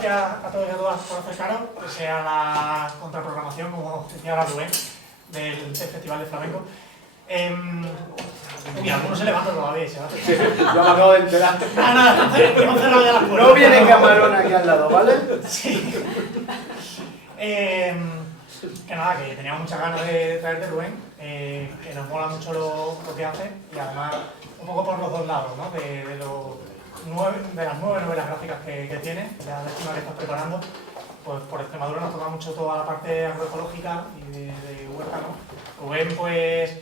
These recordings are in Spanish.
gracias a todos y a todas por acercaros, pese a la contraprogramación, como decía ahora Rubén, del Festival de Flamenco. Y algunos se levantan todavía, ¿se va? Sí, yo me acabo de enterar. Nada, hemos cerrado ya las puertas. No viene Camarón aquí al lado, ¿vale? Sí. Que nada, que teníamos muchas ganas de traerte, Rubén, que nos mola mucho lo que hace y además un poco por los dos lados, ¿no? De las 9 novelas gráficas que tiene, la décima que estás preparando, pues por Extremadura nos toca mucho toda la parte agroecológica y de huerta, ¿no? Rubén, pues,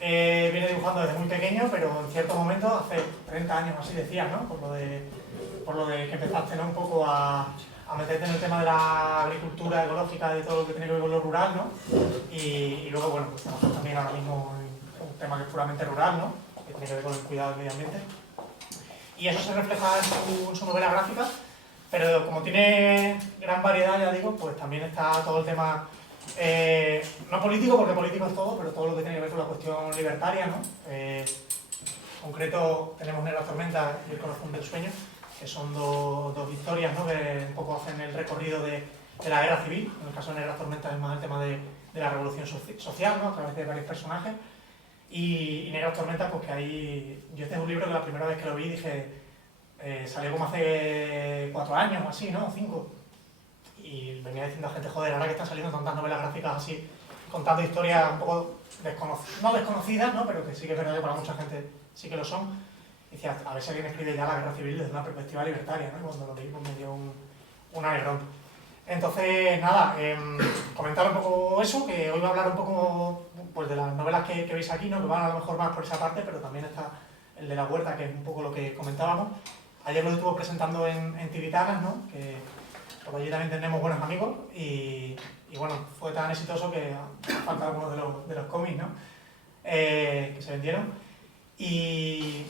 viene dibujando desde muy pequeño, pero en ciertos momentos, hace 30 años así decías, ¿no? Por lo de que empezaste, ¿no? Un poco a meterte en el tema de la agricultura ecológica, de todo lo que tiene que ver con lo rural, ¿no? Y luego, bueno, pues trabajas también ahora mismo en un tema que es puramente rural, ¿no? Que tiene que ver con el cuidado del medio ambiente. Y eso se refleja en su novela gráfica, pero como tiene gran variedad, ya digo, pues también está todo el tema, no político, porque político es todo, pero todo lo que tiene que ver con la cuestión libertaria, ¿no? En concreto tenemos Negras Tormentas y El Corazón del Sueño, que son dos historias, ¿no? Que un poco hacen el recorrido de la guerra civil. En el caso de Negras Tormentas es más el tema de la revolución social, ¿no? A través de varios personajes. Y Negras Tormentas, pues que ahí... Yo este es un libro que la primera vez que lo vi dije... salió como hace 4 años o así, ¿no? 5. Y venía diciendo a gente, joder, ahora que están saliendo tantas novelas gráficas así, contando historias un poco no desconocidas, ¿no? Pero que sí que es verdad que para mucha gente sí que lo son. Y decía, a ver si alguien escribe ya la guerra civil desde una perspectiva libertaria, ¿no? Y cuando lo leí, pues me dio un alegrón. Entonces, nada, comentar un poco eso, que hoy va a hablar un poco pues, de las novelas que veis aquí, ¿no? Que van a lo mejor más por esa parte, pero también está el de la huerta, que es un poco lo que comentábamos. Ayer lo estuvo presentando en Tiritanas, ¿no? Que por allí también tenemos buenos amigos y bueno, fue tan exitoso que falta algunos de los cómics, ¿no? Que se vendieron. Y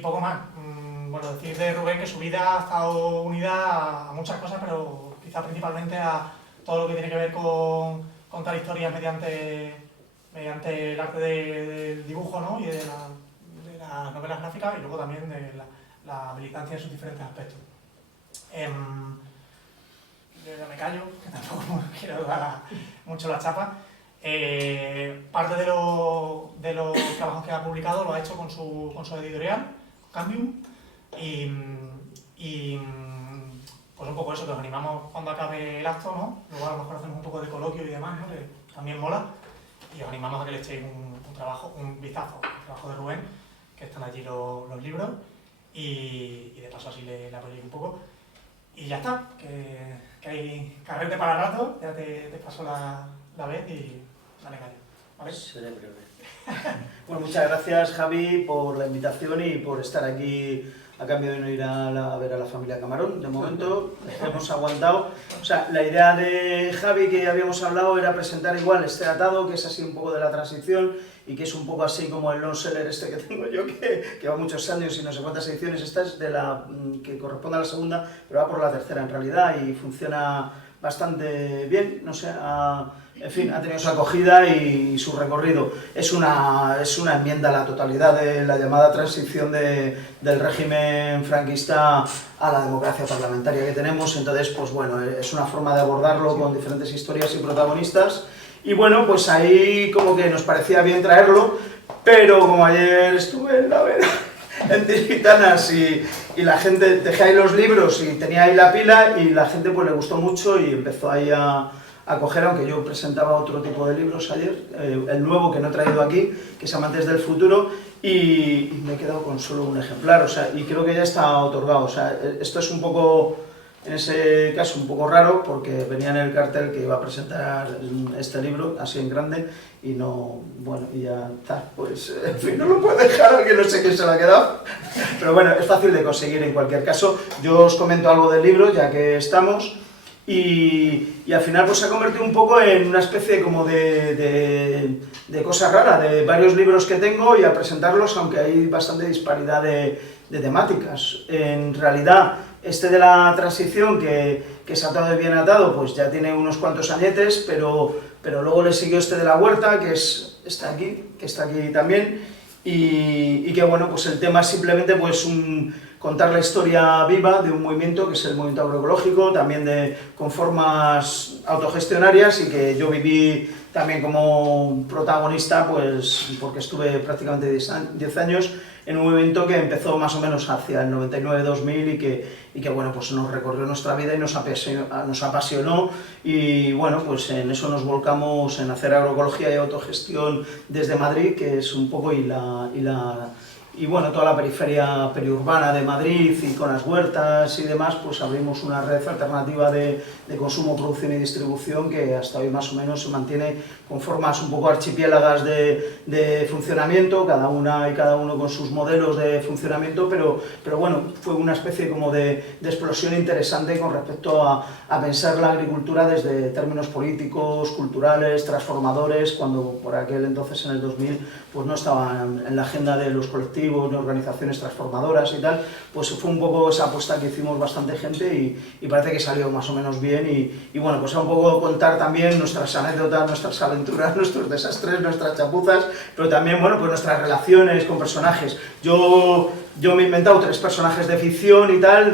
poco más. Bueno, decir de Rubén que su vida ha estado unida a muchas cosas, pero quizá principalmente a todo lo que tiene que ver con contar historias mediante el arte del dibujo, ¿no? Y de las novelas gráficas y luego también de la militancia en sus diferentes aspectos. Yo ya me callo, que tampoco quiero dar mucho la chapa. Parte de los trabajos que ha publicado lo ha hecho con su editorial, Cambium, y pues un poco eso, que os animamos cuando acabe el acto, ¿no? Luego a lo mejor hacemos un poco de coloquio y demás, ¿no? Que también mola, y os animamos a que le echéis un vistazo al trabajo de Rubén, que están allí los libros, y de paso así le apoyéis un poco. Y ya está, que hay carrete para rato, ya te paso la vez y dale caña, ¿vale? Seré breve. Bueno, muchas gracias Javi por la invitación y por estar aquí a cambio de no ir a ver a la familia Camarón. De momento hemos aguantado. O sea, la idea de Javi que habíamos hablado era presentar igual este atado, que es así un poco de la transición y que es un poco así como el long seller este que tengo yo, que va muchos años y no sé cuántas ediciones. Esta es de la que corresponde a la segunda, pero va por la tercera en realidad y funciona bastante bien, no sé, en fin, ha tenido su acogida y su recorrido. Es una enmienda a la totalidad de la llamada transición del régimen franquista a la democracia parlamentaria que tenemos, entonces, pues bueno, es una forma de abordarlo con diferentes historias y protagonistas, y bueno, pues ahí como que nos parecía bien traerlo, pero como ayer estuve en la vera, en Tiritanas y la gente, dejé ahí los libros y tenía ahí la pila y la gente pues le gustó mucho y empezó ahí a coger, aunque yo presentaba otro tipo de libros ayer, el nuevo que no he traído aquí, que es Amantes del Futuro, y me he quedado con solo un ejemplar, o sea, y creo que ya está otorgado, o sea, esto es un poco, en ese caso, un poco raro, porque venía en el cartel que iba a presentar este libro, así en grande, y no, bueno, y ya está, pues, en fin, no lo puedo dejar, alguien no sé quién se lo ha quedado, pero bueno, es fácil de conseguir en cualquier caso. Yo os comento algo del libro, ya que estamos, y al final pues se ha convertido un poco en una especie como de cosa rara, de varios libros que tengo y a presentarlos, aunque hay bastante disparidad de temáticas. En realidad, este de la transición, que es atado y bien atado, pues ya tiene unos cuantos añetes, pero luego le siguió este de la huerta, que está aquí también, y que bueno, pues el tema es simplemente pues contar la historia viva de un movimiento que es el movimiento agroecológico, también con formas autogestionarias, y que yo viví también como protagonista, pues porque estuve prácticamente 10 años en un movimiento que empezó más o menos hacia el 99-2000 y que bueno, pues nos recorrió nuestra vida y nos apasionó, y bueno, pues en eso nos volcamos en hacer agroecología y autogestión desde Madrid, que es un poco y bueno, toda la periferia periurbana de Madrid, y con las huertas y demás, pues abrimos una red alternativa de consumo, producción y distribución que hasta hoy más o menos se mantiene con formas un poco archipiélagas de funcionamiento, cada uno con sus modelos de funcionamiento, pero bueno, fue una especie como de explosión interesante con respecto a pensar la agricultura desde términos políticos, culturales, transformadores, cuando por aquel entonces, en el 2000, pues no estaba en la agenda de los colectivos ni organizaciones transformadoras y tal. Pues fue un poco esa apuesta que hicimos bastante gente, y parece que salió más o menos bien, y bueno, pues a un poco contar también nuestras anécdotas, nuestras aventuras, nuestros desastres, nuestras chapuzas, pero también, bueno, pues nuestras relaciones con personajes. Yo me he inventado 3 personajes de ficción y tal,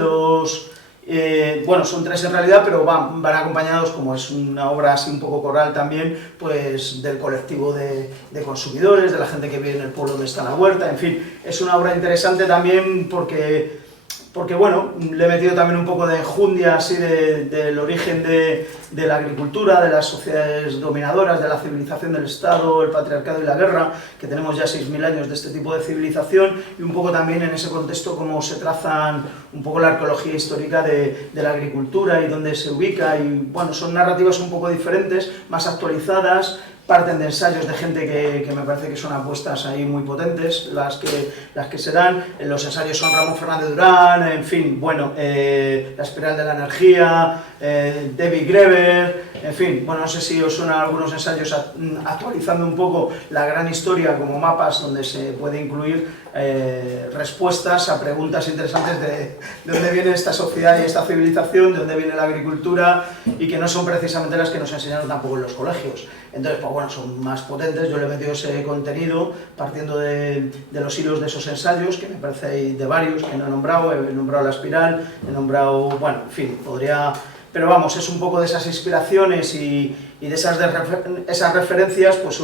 bueno, son 3 en realidad, pero van acompañados, como es una obra así un poco coral también, pues del colectivo de consumidores, de la gente que vive en el pueblo donde está la huerta, en fin, es una obra interesante también porque bueno, le he metido también un poco de enjundia así del origen de la agricultura, de las sociedades dominadoras, de la civilización del Estado, el patriarcado y la guerra, que tenemos ya 6000 años de este tipo de civilización, y un poco también en ese contexto cómo se trazan un poco la arqueología histórica de la agricultura y dónde se ubica, y bueno, son narrativas un poco diferentes, más actualizadas, parten de ensayos de gente que me parece que son apuestas ahí muy potentes, las que se dan. Los ensayos son Ramón Fernández Durán, en fin, bueno, La espiral de la energía, David Graeber, en fin, bueno, no sé si os suenan algunos ensayos actualizando un poco la gran historia como mapas donde se puede incluir respuestas a preguntas interesantes de dónde viene esta sociedad y esta civilización, de dónde viene la agricultura, y que no son precisamente las que nos enseñaron tampoco en los colegios. Entonces, pues bueno, son más potentes. Yo le he metido ese contenido partiendo de los hilos de esos ensayos, que me parece de varios que no he nombrado La espiral, he nombrado, bueno, en fin, podría... Pero vamos, es un poco de esas inspiraciones y de esas referencias, pues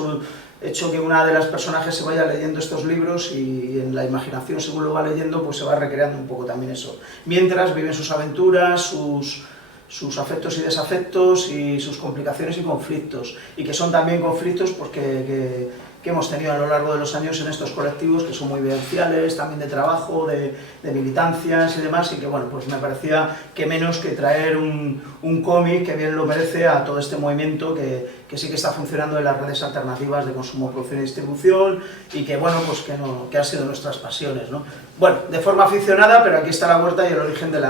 he hecho que una de las personajes se vaya leyendo estos libros, y en la imaginación, según lo va leyendo, pues se va recreando un poco también eso. Mientras viven sus aventuras, sus afectos y desafectos, y sus complicaciones y conflictos, y que son también conflictos pues, que hemos tenido a lo largo de los años en estos colectivos, que son muy vivenciales, también de trabajo, de militancias y demás, y que bueno, pues me parecía que menos que traer un cómic que bien lo merece a todo este movimiento que sí que está funcionando en las redes alternativas de consumo, producción y distribución, y que bueno, pues que han sido nuestras pasiones, ¿no? Bueno, de forma aficionada, pero aquí está la huerta y el origen de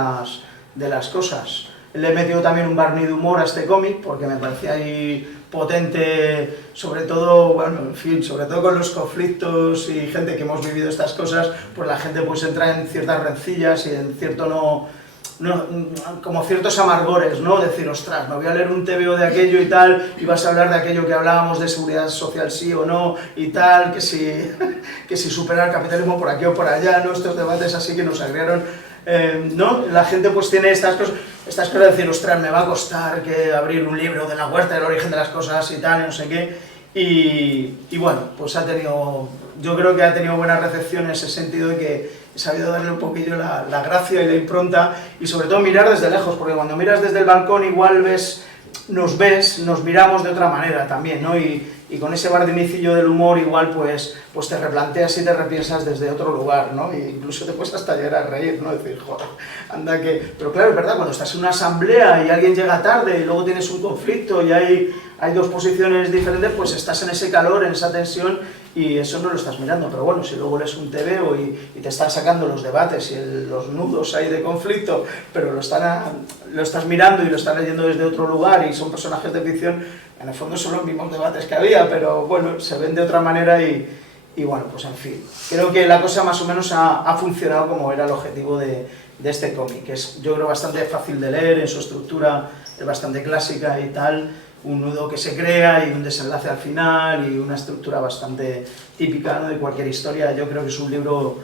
las cosas. Le he metido también un barniz de humor a este cómic, porque me parecía ahí potente, sobre todo, bueno, en fin, sobre todo con los conflictos y gente que hemos vivido estas cosas, pues la gente pues entra en ciertas rencillas y en cierto como ciertos amargores, ¿no? Decir, ostras, me voy a leer un TVO de aquello y tal, y vas a hablar de aquello que hablábamos de seguridad social sí o no y tal, que si superar el capitalismo por aquí o por allá, ¿no? Estos debates así que nos agriaron, ¿no? La gente pues tiene estas cosas de decir, ostras, me va a costar abrir un libro de la huerta, del origen de las cosas y tal, y no sé qué, y bueno, pues yo creo que ha tenido buena recepción en ese sentido, de que he sabido darle un poquillo la gracia y la impronta, y sobre todo mirar desde lejos, porque cuando miras desde el balcón igual nos miramos de otra manera también, ¿no? Y con ese bardinicillo del humor igual pues te replanteas y te repiensas desde otro lugar, ¿no? E incluso te puedes hasta llegar a reír, ¿no? Decir, joder, anda que... Pero claro, es verdad, cuando estás en una asamblea y alguien llega tarde y luego tienes un conflicto y hay 2 posiciones diferentes, pues estás en ese calor, en esa tensión, y eso no lo estás mirando. Pero bueno, si luego lees un TVO y te están sacando los debates y los nudos ahí de conflicto, pero lo estás mirando y lo estás leyendo desde otro lugar, y son personajes de ficción, en el fondo son los mismos debates que había, pero bueno, se ven de otra manera y bueno, pues en fin. Creo que la cosa más o menos ha funcionado como era el objetivo de este cómic, que es, yo creo, bastante fácil de leer, en su estructura es bastante clásica y tal, un nudo que se crea y un desenlace al final, y una estructura bastante típica, ¿no?, de cualquier historia. Yo creo que es un libro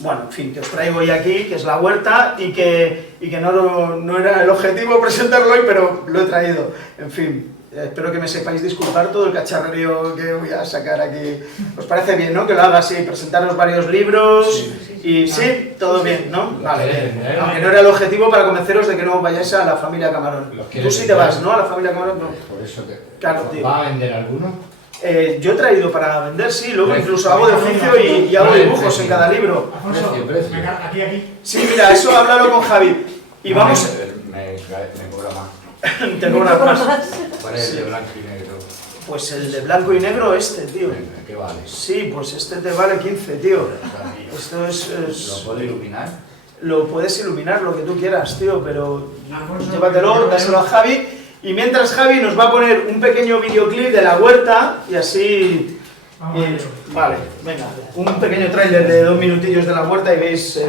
bueno, en fin, que os traigo hoy aquí, que es la huerta y que no era el objetivo presentarlo hoy, pero lo he traído. En fin, espero que me sepáis disculpar todo el cacharrerío que voy a sacar aquí. ¿Os parece bien, no? Que lo haga así, presentaros varios libros y sí, todo bien, ¿no? Vale, bien. Aunque no era el objetivo para convenceros de que no vayáis a la familia Camarón. Tú sí te vas, ¿no? A la familia Camarón, no. Por eso te... Claro, tío. ¿Va a vender alguno? Yo he traído para vender, sí, luego Precio. incluso hago de oficio y hago dibujos en cada libro. Alfonso, Precio. venga, aquí. Sí, mira, eso háblalo con Javi. Y vamos... Me cobra más. Te cobras más. ¿Cuál es el de blanco y negro? Pues el de blanco y negro este, tío. ¿Qué vale? Sí, pues este te vale 15, tío. Esto ¿Lo puedo iluminar? Lo puedes iluminar lo que tú quieras, tío, pero Alfonso, llévatelo, dáselo a Javi. Y mientras Javi nos va a poner un pequeño videoclip de la huerta y así... Vamos a ello. Vale, venga, un pequeño tráiler de 2 minutillos de la huerta y veis...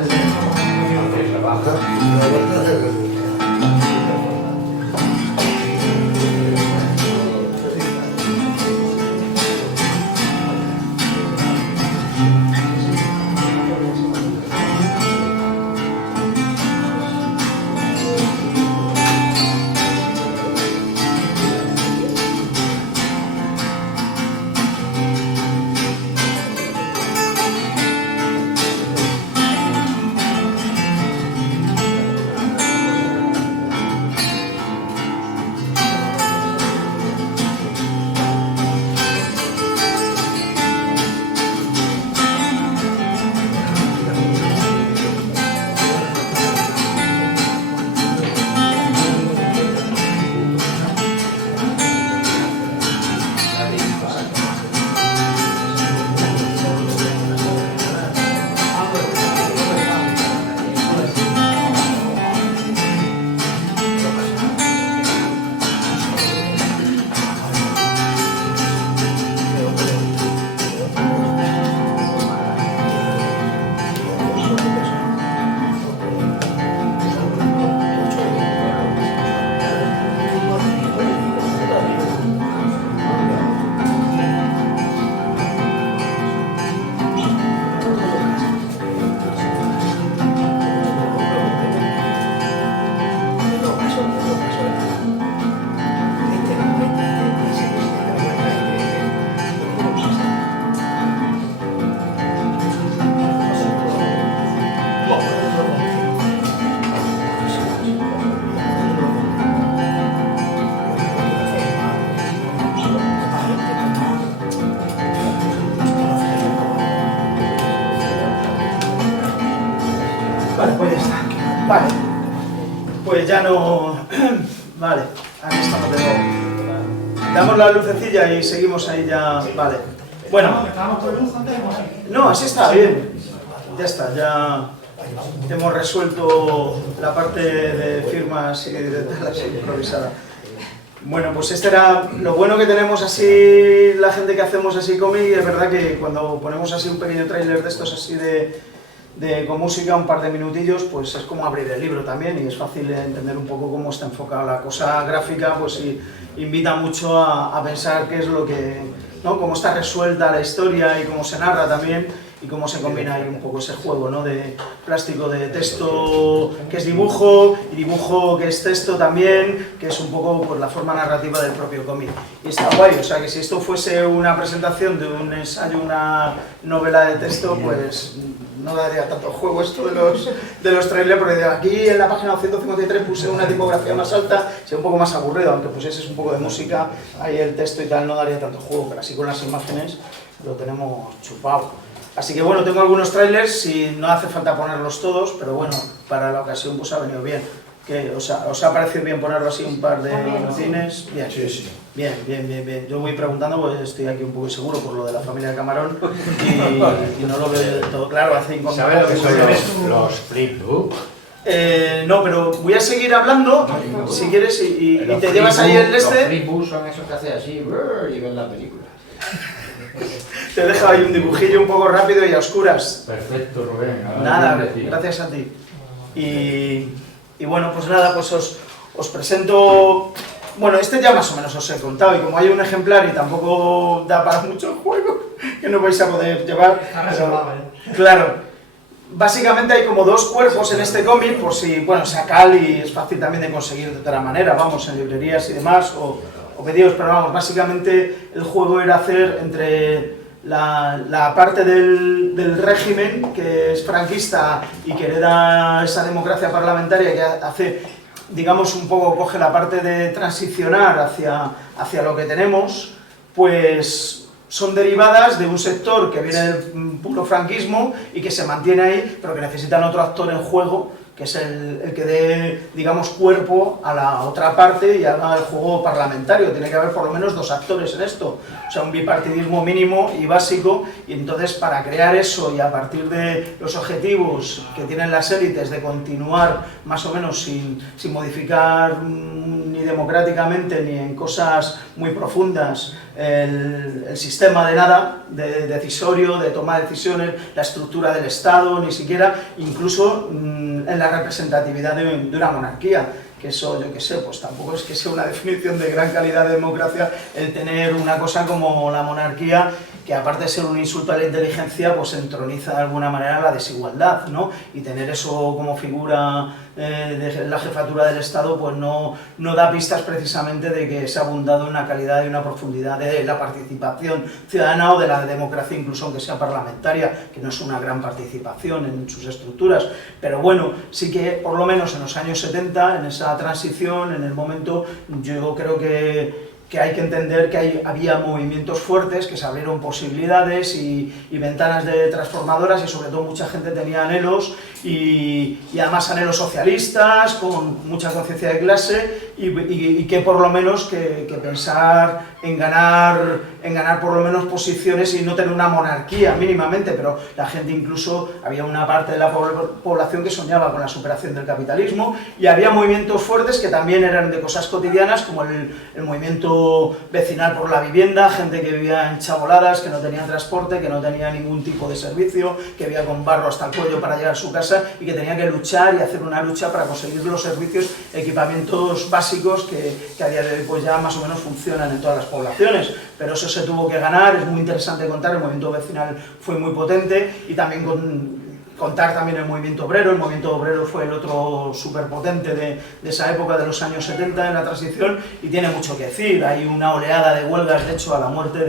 Vale, pues ya está. Vale. Pues ya no... Vale, aquí estamos de nuevo. Damos la lucecilla y seguimos ahí ya... Vale. Bueno. ¿Estábamos con luz antes o así? No, así está bien. Ya está, ya hemos resuelto la parte de firmas y de telas improvisada. Bueno, pues este era lo bueno que tenemos así, la gente que hacemos así cómic, es verdad que cuando ponemos así un pequeño tráiler de estos así con música, un par de minutillos, pues es como abrir el libro también y es fácil entender un poco cómo está enfocada la cosa gráfica, pues sí, invita mucho a pensar qué es lo que, ¿no? Cómo está resuelta la historia y cómo se narra también y cómo se combina ahí un poco ese juego, ¿no? De plástico de texto que es dibujo y dibujo que es texto también, que es un poco pues, la forma narrativa del propio cómic. Y está guay, o sea que si esto fuese una presentación de un ensayo, una novela de texto, pues no daría tanto juego esto de los trailers, porque aquí en la página 153 puse una tipografía más alta, sería un poco más aburrido, aunque pusieses un poco de música, ahí el texto y tal no daría tanto juego, pero así con las imágenes lo tenemos chupado. Así que bueno, tengo algunos trailers y no hace falta ponerlos todos, pero bueno, para la ocasión pues ha venido bien. ¿Qué? ¿Os ha parecido bien ponerlo así un par de minutines? Bien. Sí, sí. Bien. Yo voy preguntando porque estoy aquí un poco inseguro por lo de la familia Camarón y no lo veo del todo claro. ¿Sabes lo que son los flipbooks? No, pero voy a seguir hablando, si quieres, y te llevas ahí el Los este. flipbooks son esos que haces así y ven la película. Te dejo ahí un dibujillo un poco rápido y a oscuras. Perfecto, Rubén. Nada, gracias a ti. Y bueno, pues nada, pues os presento... Bueno, este ya más o menos os he contado, y como hay un ejemplar y tampoco da para mucho juego, que no vais a poder llevar... Está reservado, Claro, básicamente hay como dos cuerpos en este cómic, por si, bueno, Sakal y es fácil también de conseguir de otra manera, vamos, en librerías y demás, o pedidos, pero vamos, básicamente el juego era hacer entre la parte del régimen, que es franquista y que hereda esa democracia parlamentaria que hace, digamos, un poco coge la parte de transicionar hacia lo que tenemos, pues son derivadas de un sector que viene del puro franquismo y que se mantiene ahí, pero que necesitan otro actor en juego, que es el que dé, digamos, cuerpo a la otra parte y haga el juego parlamentario. Tiene que haber por lo menos dos actores en esto, o sea, un bipartidismo mínimo y básico, y entonces para crear eso y a partir de los objetivos que tienen las élites de continuar más o menos sin modificar ni democráticamente ni en cosas muy profundas el sistema de nada, de decisorio, de toma de decisiones, la estructura del Estado, ni siquiera, incluso en la representatividad de una monarquía, que eso, yo qué sé, pues tampoco es que sea una definición de gran calidad de democracia el tener una cosa como la monarquía, que aparte de ser un insulto a la inteligencia, pues entroniza de alguna manera la desigualdad, ¿no? Y tener eso como figura de la jefatura del Estado, pues no da pistas precisamente de que se ha abundado en una calidad y una profundidad de la participación ciudadana o de la democracia, incluso aunque sea parlamentaria, que no es una gran participación en sus estructuras, pero bueno, sí que por lo menos en los años 70, en esa transición, en el momento, yo creo que hay que entender que había movimientos fuertes, que se abrieron posibilidades y ventanas transformadoras, y sobre todo mucha gente tenía anhelos y además anhelos socialistas, con mucha conciencia de clase, y que por lo menos que pensar en ganar por lo menos posiciones y no tener una monarquía mínimamente, pero la gente, incluso había una parte de la población que soñaba con la superación del capitalismo, y había movimientos fuertes que también eran de cosas cotidianas, como el movimiento vecinal por la vivienda, gente que vivía en chaboladas, que no tenía transporte, que no tenía ningún tipo de servicio, que vivía con barro hasta el cuello para llegar a su casa y que tenía que luchar y hacer una lucha para conseguir los servicios, equipamientos básicos que a día de hoy pues ya más o menos funcionan en todas las poblaciones, pero eso se tuvo que ganar. Es muy interesante contar, el movimiento vecinal fue muy potente, y también contar también el movimiento obrero fue el otro superpotente de esa época, de los años 70 en la transición, y tiene mucho que decir. Hay una oleada de huelgas, de hecho a la muerte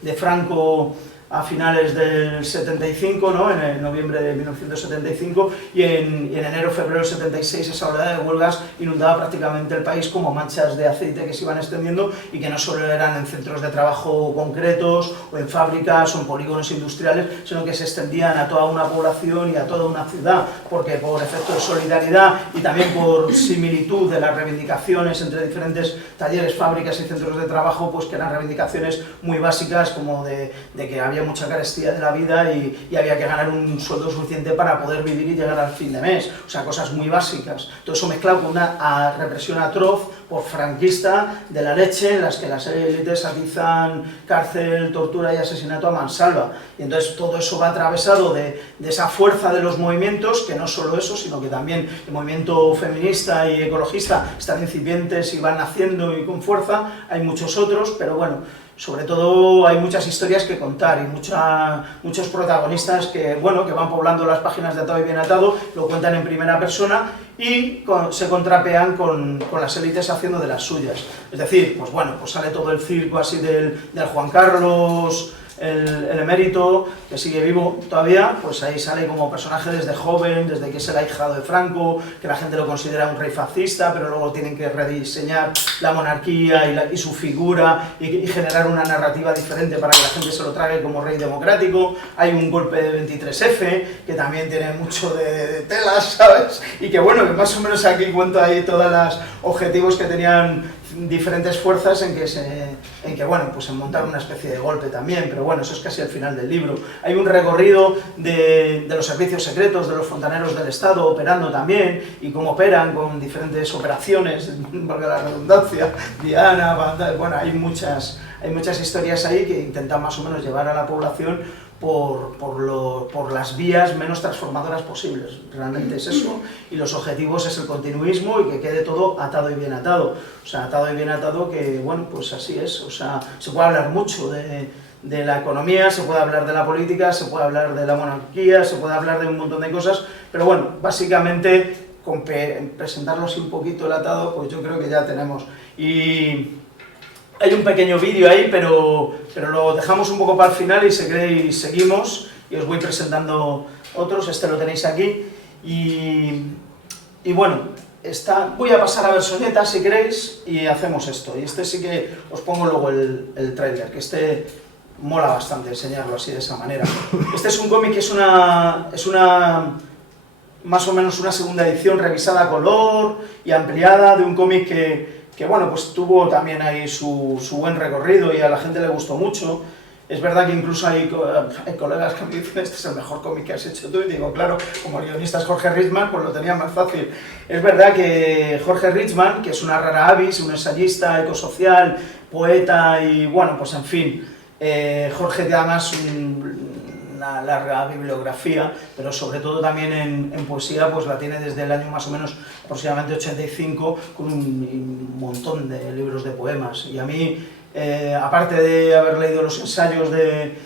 de Franco a finales del 75, ¿no? En noviembre de 1975, y en enero, febrero del 76 esa oleada de huelgas inundaba prácticamente el país como manchas de aceite que se iban extendiendo, y que no solo eran en centros de trabajo concretos o en fábricas o en polígonos industriales, sino que se extendían a toda una población y a toda una ciudad, porque por efecto de solidaridad y también por similitud de las reivindicaciones entre diferentes talleres, fábricas y centros de trabajo, pues que eran reivindicaciones muy básicas, como de que había mucha carestía de la vida y había que ganar un sueldo suficiente para poder vivir y llegar al fin de mes, o sea, cosas muy básicas. Todo eso mezclado con una represión atroz por franquista de la leche, en las que las élites atizan cárcel, tortura y asesinato a mansalva, y entonces todo eso va atravesado de esa fuerza de los movimientos, que no solo eso, sino que también el movimiento feminista y ecologista están incipientes y van naciendo y con fuerza. Hay muchos otros, pero bueno, sobre todo hay muchas historias que contar y muchos protagonistas que van poblando las páginas de Atado y Bien Atado, lo cuentan en primera persona y se contrapean con las élites haciendo de las suyas. Es decir, pues bueno, pues sale todo el circo así del Juan Carlos, el emérito, que sigue vivo todavía, pues ahí sale como personaje desde joven, desde que es el ahijado de Franco, que la gente lo considera un rey fascista, pero luego tienen que rediseñar la monarquía y su figura y generar una narrativa diferente para que la gente se lo trague como rey democrático. Hay un golpe de 23F, que también tiene mucho de telas, ¿sabes? Y que bueno, que más o menos aquí cuento ahí todos los objetivos que tenían diferentes fuerzas en que montar una especie de golpe también, pero bueno, eso es casi al final del libro. Hay un recorrido de los servicios secretos, de los fontaneros del Estado operando también, y cómo operan con diferentes operaciones, valga la redundancia, Diana, bueno, hay muchas historias ahí que intentan más o menos llevar a la población por las vías menos transformadoras posibles. Realmente es eso, y los objetivos es el continuismo y que quede todo atado y bien atado. O sea, atado y bien atado, que bueno, pues así es. O sea, se puede hablar mucho de de la economía, se puede hablar de la política, se puede hablar de la monarquía, se puede hablar de un montón de cosas, pero bueno, básicamente con presentarlo así un poquito enlatado, pues yo creo que ya tenemos. Y hay un pequeño vídeo ahí, pero lo dejamos un poco para el final y si queréis seguimos y os voy presentando otros, este lo tenéis aquí. Y bueno, voy a pasar a Versoñeta si queréis y hacemos esto. Y este sí que os pongo luego el tráiler, que este mola bastante enseñarlo así de esa manera. Este es un cómic que es una más o menos una segunda edición revisada a color y ampliada de un cómic que bueno, pues tuvo también ahí su buen recorrido y a la gente le gustó mucho. Es verdad que incluso hay colegas que me dicen, este es el mejor cómic que has hecho tú, y digo, claro, como el guionista es Jorge Richman, pues lo tenía más fácil. Es verdad que Jorge Richman, que es una rara avis, un ensayista ecosocial, poeta y bueno, pues en fin, Jorge tiene además una larga bibliografía, pero sobre todo también en poesía, pues la tiene desde el año más o menos aproximadamente 85, con un montón de libros de poemas. Y a mí, aparte de haber leído los ensayos de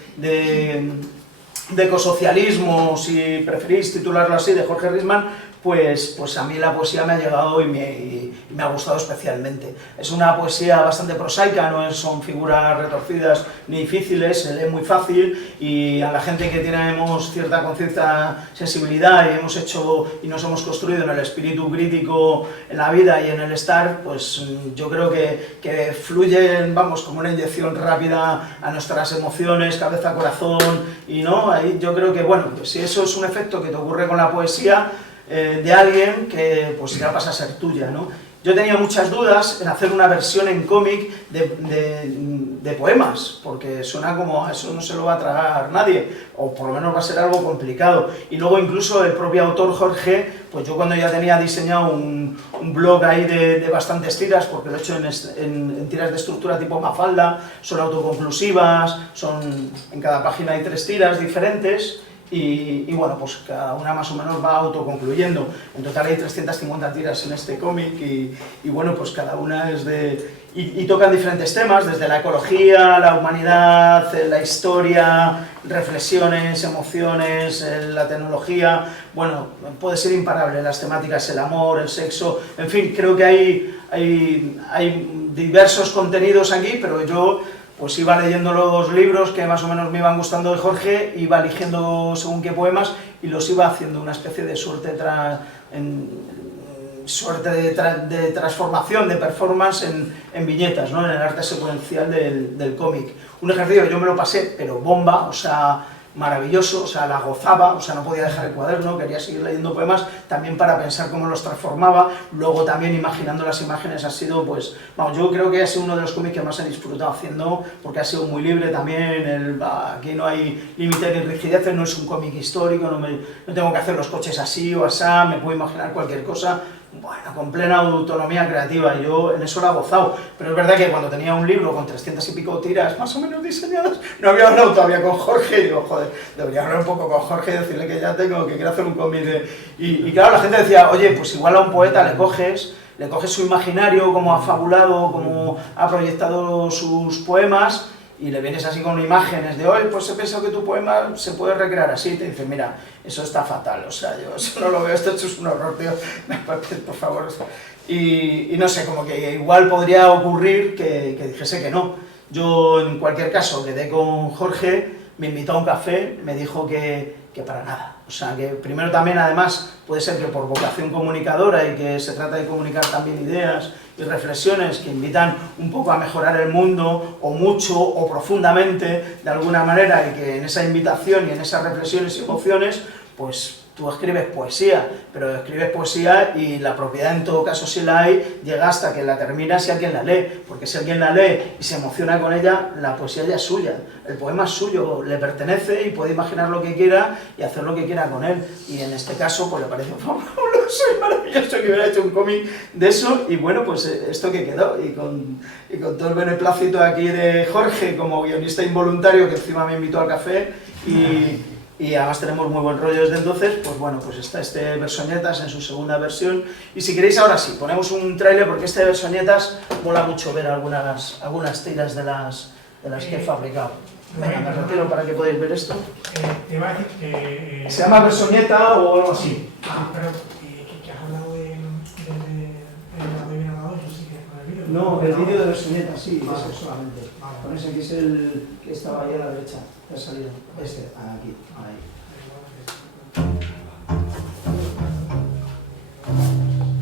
ecosocialismo, si preferís titularlo así, de Jorge Richman, pues a mí la poesía me ha llegado y me ha gustado especialmente. Es una poesía bastante prosaica, no son figuras retorcidas ni difíciles, se lee muy fácil y a la gente que tenemos cierta conciencia, sensibilidad y hemos hecho y nos hemos construido en el espíritu crítico en la vida y en el estar, pues yo creo que fluyen, vamos, como una inyección rápida a nuestras emociones, cabeza, corazón y no, ahí yo creo que, bueno, pues si eso es un efecto que te ocurre con la poesía, de alguien que pues ya pasa a ser tuya, ¿no? Yo tenía muchas dudas en hacer una versión en cómic de poemas, porque suena como, eso no se lo va a tragar nadie, o por lo menos va a ser algo complicado. Y luego incluso el propio autor Jorge, pues yo cuando ya tenía diseñado un blog ahí de bastantes tiras, porque lo he hecho en tiras de estructura tipo Mafalda, son autoconclusivas, en cada página hay 3 tiras diferentes, y bueno, pues cada una más o menos va autoconcluyendo. En total hay 350 tiras en este cómic y bueno, pues cada una es y tocan diferentes temas, desde la ecología, la humanidad, la historia, reflexiones, emociones, la tecnología. Bueno, puede ser imparable, las temáticas, el amor, el sexo, en fin, creo que hay diversos contenidos aquí, pero yo pues iba leyendo los libros que más o menos me iban gustando de Jorge, iba eligiendo según qué poemas y los iba haciendo una especie de suerte de transformación, de performance en viñetas, ¿no? En el arte secuencial del cómic. Un ejercicio, yo me lo pasé, pero bomba, o sea, maravilloso, o sea, la gozaba, o sea, no podía dejar el cuaderno, quería seguir leyendo poemas, también para pensar cómo los transformaba, luego también imaginando las imágenes ha sido, pues, vamos, yo creo que ha sido uno de los cómics que más he disfrutado haciendo, porque ha sido muy libre también, aquí no hay límite ni rigidez, no es un cómic histórico, no tengo que hacer los coches así o asá, me puedo imaginar cualquier cosa, bueno, con plena autonomía creativa, y yo en eso lo he gozado, pero es verdad que cuando tenía un libro con 300 y pico tiras, más o menos diseñadas, no había hablado todavía con Jorge, y digo, joder, debería hablar un poco con Jorge y decirle que ya tengo, que quiero hacer un cómic y claro, la gente decía, oye, pues igual a un poeta le coges su imaginario, como ha fabulado, como ha proyectado sus poemas, y le vienes así con imágenes de, oye, pues he pensado que tu poema se puede recrear así, y te dicen, mira, eso está fatal, o sea, yo eso no lo veo, esto es un horror, tío, por favor. Y no sé, como que igual podría ocurrir que dijese que no. Yo, en cualquier caso, quedé con Jorge, me invitó a un café, me dijo que para nada. O sea, que primero también, además, puede ser que por vocación comunicadora y que se trata de comunicar también ideas y reflexiones que invitan un poco a mejorar el mundo, o mucho, o profundamente, de alguna manera, y que en esa invitación y en esas reflexiones y emociones, pues tú escribes poesía, pero escribes poesía y la propiedad en todo caso si la hay, llega hasta que la terminas y alguien la lee, porque si alguien la lee y se emociona con ella, la poesía ya es suya, el poema es suyo, le pertenece y puede imaginar lo que quiera y hacer lo que quiera con él, y en este caso pues le parece fabuloso y maravilloso que hubiera hecho un cómic de eso, y bueno, pues esto que quedó, y con todo el beneplácito aquí de Jorge como guionista involuntario, que encima me invitó al café, y además tenemos muy buen rollo desde entonces, pues bueno, pues está este Versoñetas en su segunda versión, y si queréis ahora sí, ponemos un tráiler, porque este Versoñetas mola mucho ver algunas tiras de las que he fabricado. Venga, me retiro para que podáis ver esto. Te iba a decir que... Se llama Versoñeta o algo así. pero que has hablado de la bebé nadador, yo sí que con el vídeo. No, el vídeo de Versoñeta, sí, Vale. ese solamente. Vale. Con ese que es el que estaba ahí a la derecha, que ha salido. Este, aquí, ahí.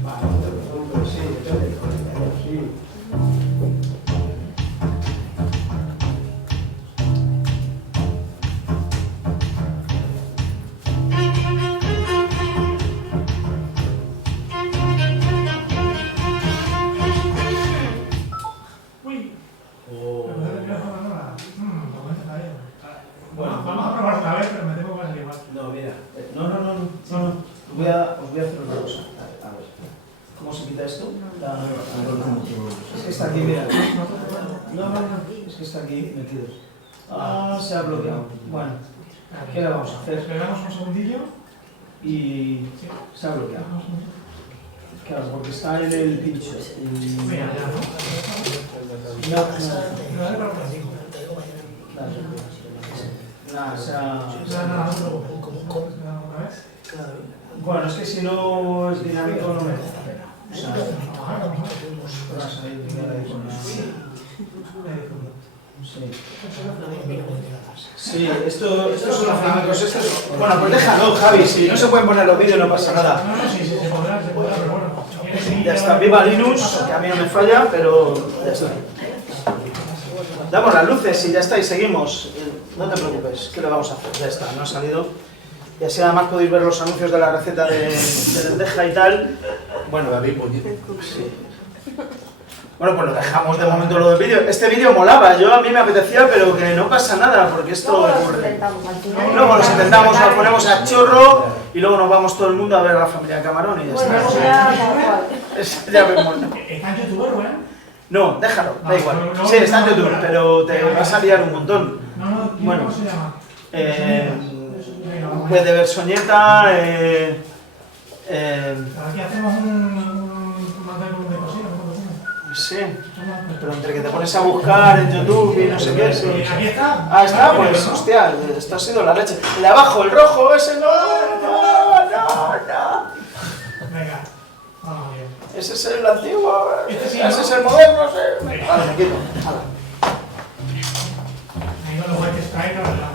Vale, no te preocupes, sí, sí. Uy, Oh. Bueno, vamos a probar otra vez, pero me tengo que salir igual. No, mira. No. Os voy a hacer una cosa. A ver. ¿Cómo se quita esto? Es que está aquí, mira. No. Es que está aquí metido. Ah, se ha bloqueado. Bueno, ¿qué le vamos a hacer? Esperamos un segundillo. Y se ha bloqueado. Claro, porque está en el pincho. Mira, ya, ¿no? No. No sé para lo que digo. Nada, se ha... Nada, ¿una vez? Bueno, es que si no es dinámico no me gusta. O sea, va a salir bien ahí con la... Sí, estos son los flamencos. Bueno, pues déjalo, Javi. Si no se pueden poner los vídeos no pasa nada. No, sí, se podrá, pero bueno. Ya está, viva Linux, que a mí no me falla, pero ya está. Damos las luces y ya está, y seguimos. No te preocupes, ¿qué le vamos a hacer? Ya está, no ha salido. Y así además podéis ver los anuncios de la receta de lenteja y tal. Bueno, sí. Bueno, pues lo dejamos de momento lo del vídeo. Este vídeo molaba, a mí me apetecía, pero que no pasa nada, porque esto ocurre. Luego los intentamos, nos ponemos a chorro y luego nos vamos todo el mundo a ver a la familia Camarón y ya está. Ya vemos, ¿no? ¿Está en YouTube, ¿eh? No, déjalo, da igual. Sí, está en YouTube, pero te vas a liar un montón. No, Bueno, ¿cómo se llama? pues de Versoñeta, Aquí hacemos un mantel de cocina, ¿no? sí, pero entre que te pones a buscar en YouTube y no sé qué, sí. Aquí está. Ah, está, pues, hostia, esto ha sido la leche. El de abajo, el rojo, ese no. Venga, vamos bien. Ese es el antiguo, Este sí, ese ¿no? es el moderno, sí. Vale, me quito. Hala. Ahí no lo voy a extraer, la verdad.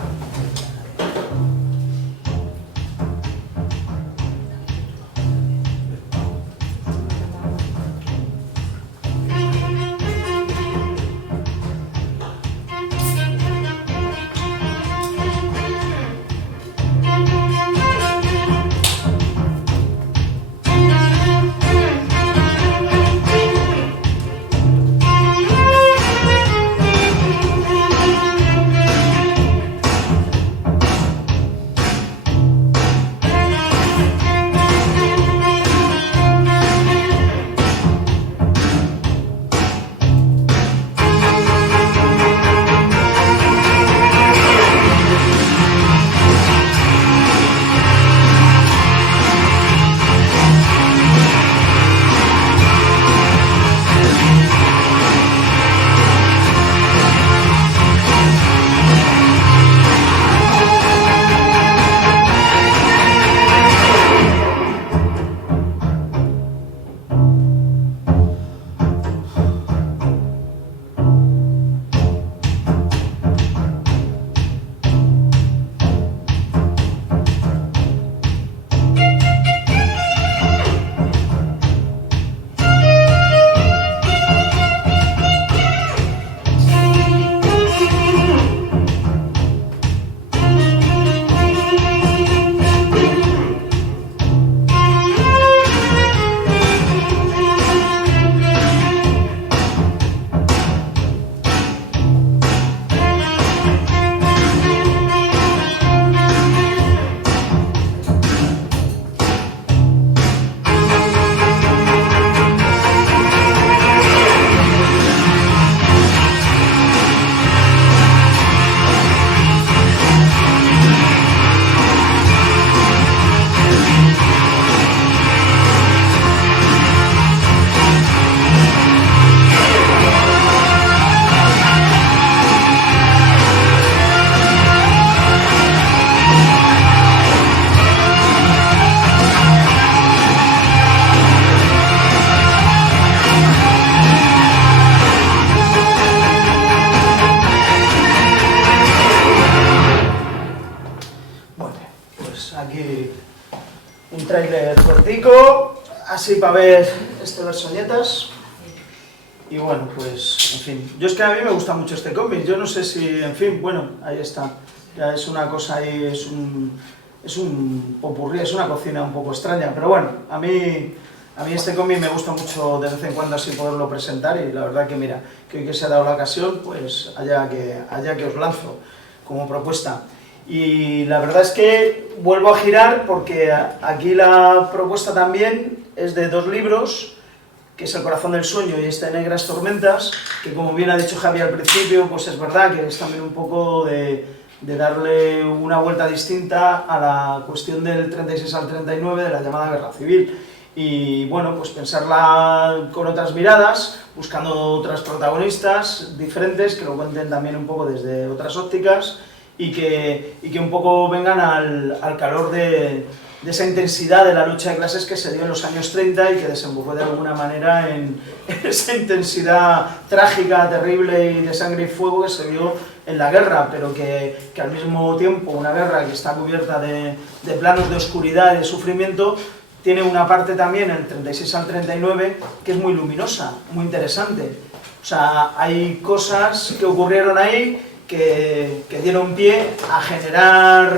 aquí un tráiler cortico, así para ver versoñetas. Y bueno, pues, en fin, yo es que a mí me gusta mucho este cómic, yo no sé si, en fin, bueno, ahí está, ya es una cosa ahí, es un popurrí, es una cocina un poco extraña, pero bueno, a mí este cómic me gusta mucho de vez en cuando así poderlo presentar y la verdad que mira, que hoy que se ha dado la ocasión, pues allá que os lanzo como propuesta. Y la verdad es que vuelvo a girar porque aquí la propuesta también es de 2 libros, que es El corazón del sueño y este Negras tormentas, que como bien ha dicho Javi al principio, pues es verdad que es también un poco de darle una vuelta distinta a la cuestión del 36 al 39 de la llamada guerra civil. Y bueno, pues pensarla con otras miradas, buscando otras protagonistas diferentes que lo cuenten también un poco desde otras ópticas y que un poco vengan al calor de esa intensidad de la lucha de clases que se dio en los años 30 y que desembocó de alguna manera en esa intensidad trágica, terrible y de sangre y fuego que se dio en la guerra, pero que al mismo tiempo una guerra que está cubierta de planos de oscuridad y de sufrimiento, tiene una parte también, el 36 al 39, que es muy luminosa, muy interesante. O sea, hay cosas que ocurrieron ahí que dieron pie a generar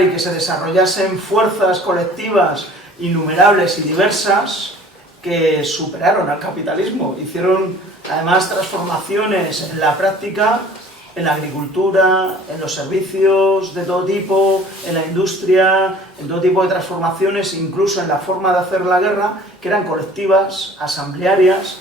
y que se desarrollasen fuerzas colectivas innumerables y diversas que superaron al capitalismo, hicieron además transformaciones en la práctica, en la agricultura, en los servicios de todo tipo, en la industria, en todo tipo de transformaciones, incluso en la forma de hacer la guerra, que eran colectivas, asamblearias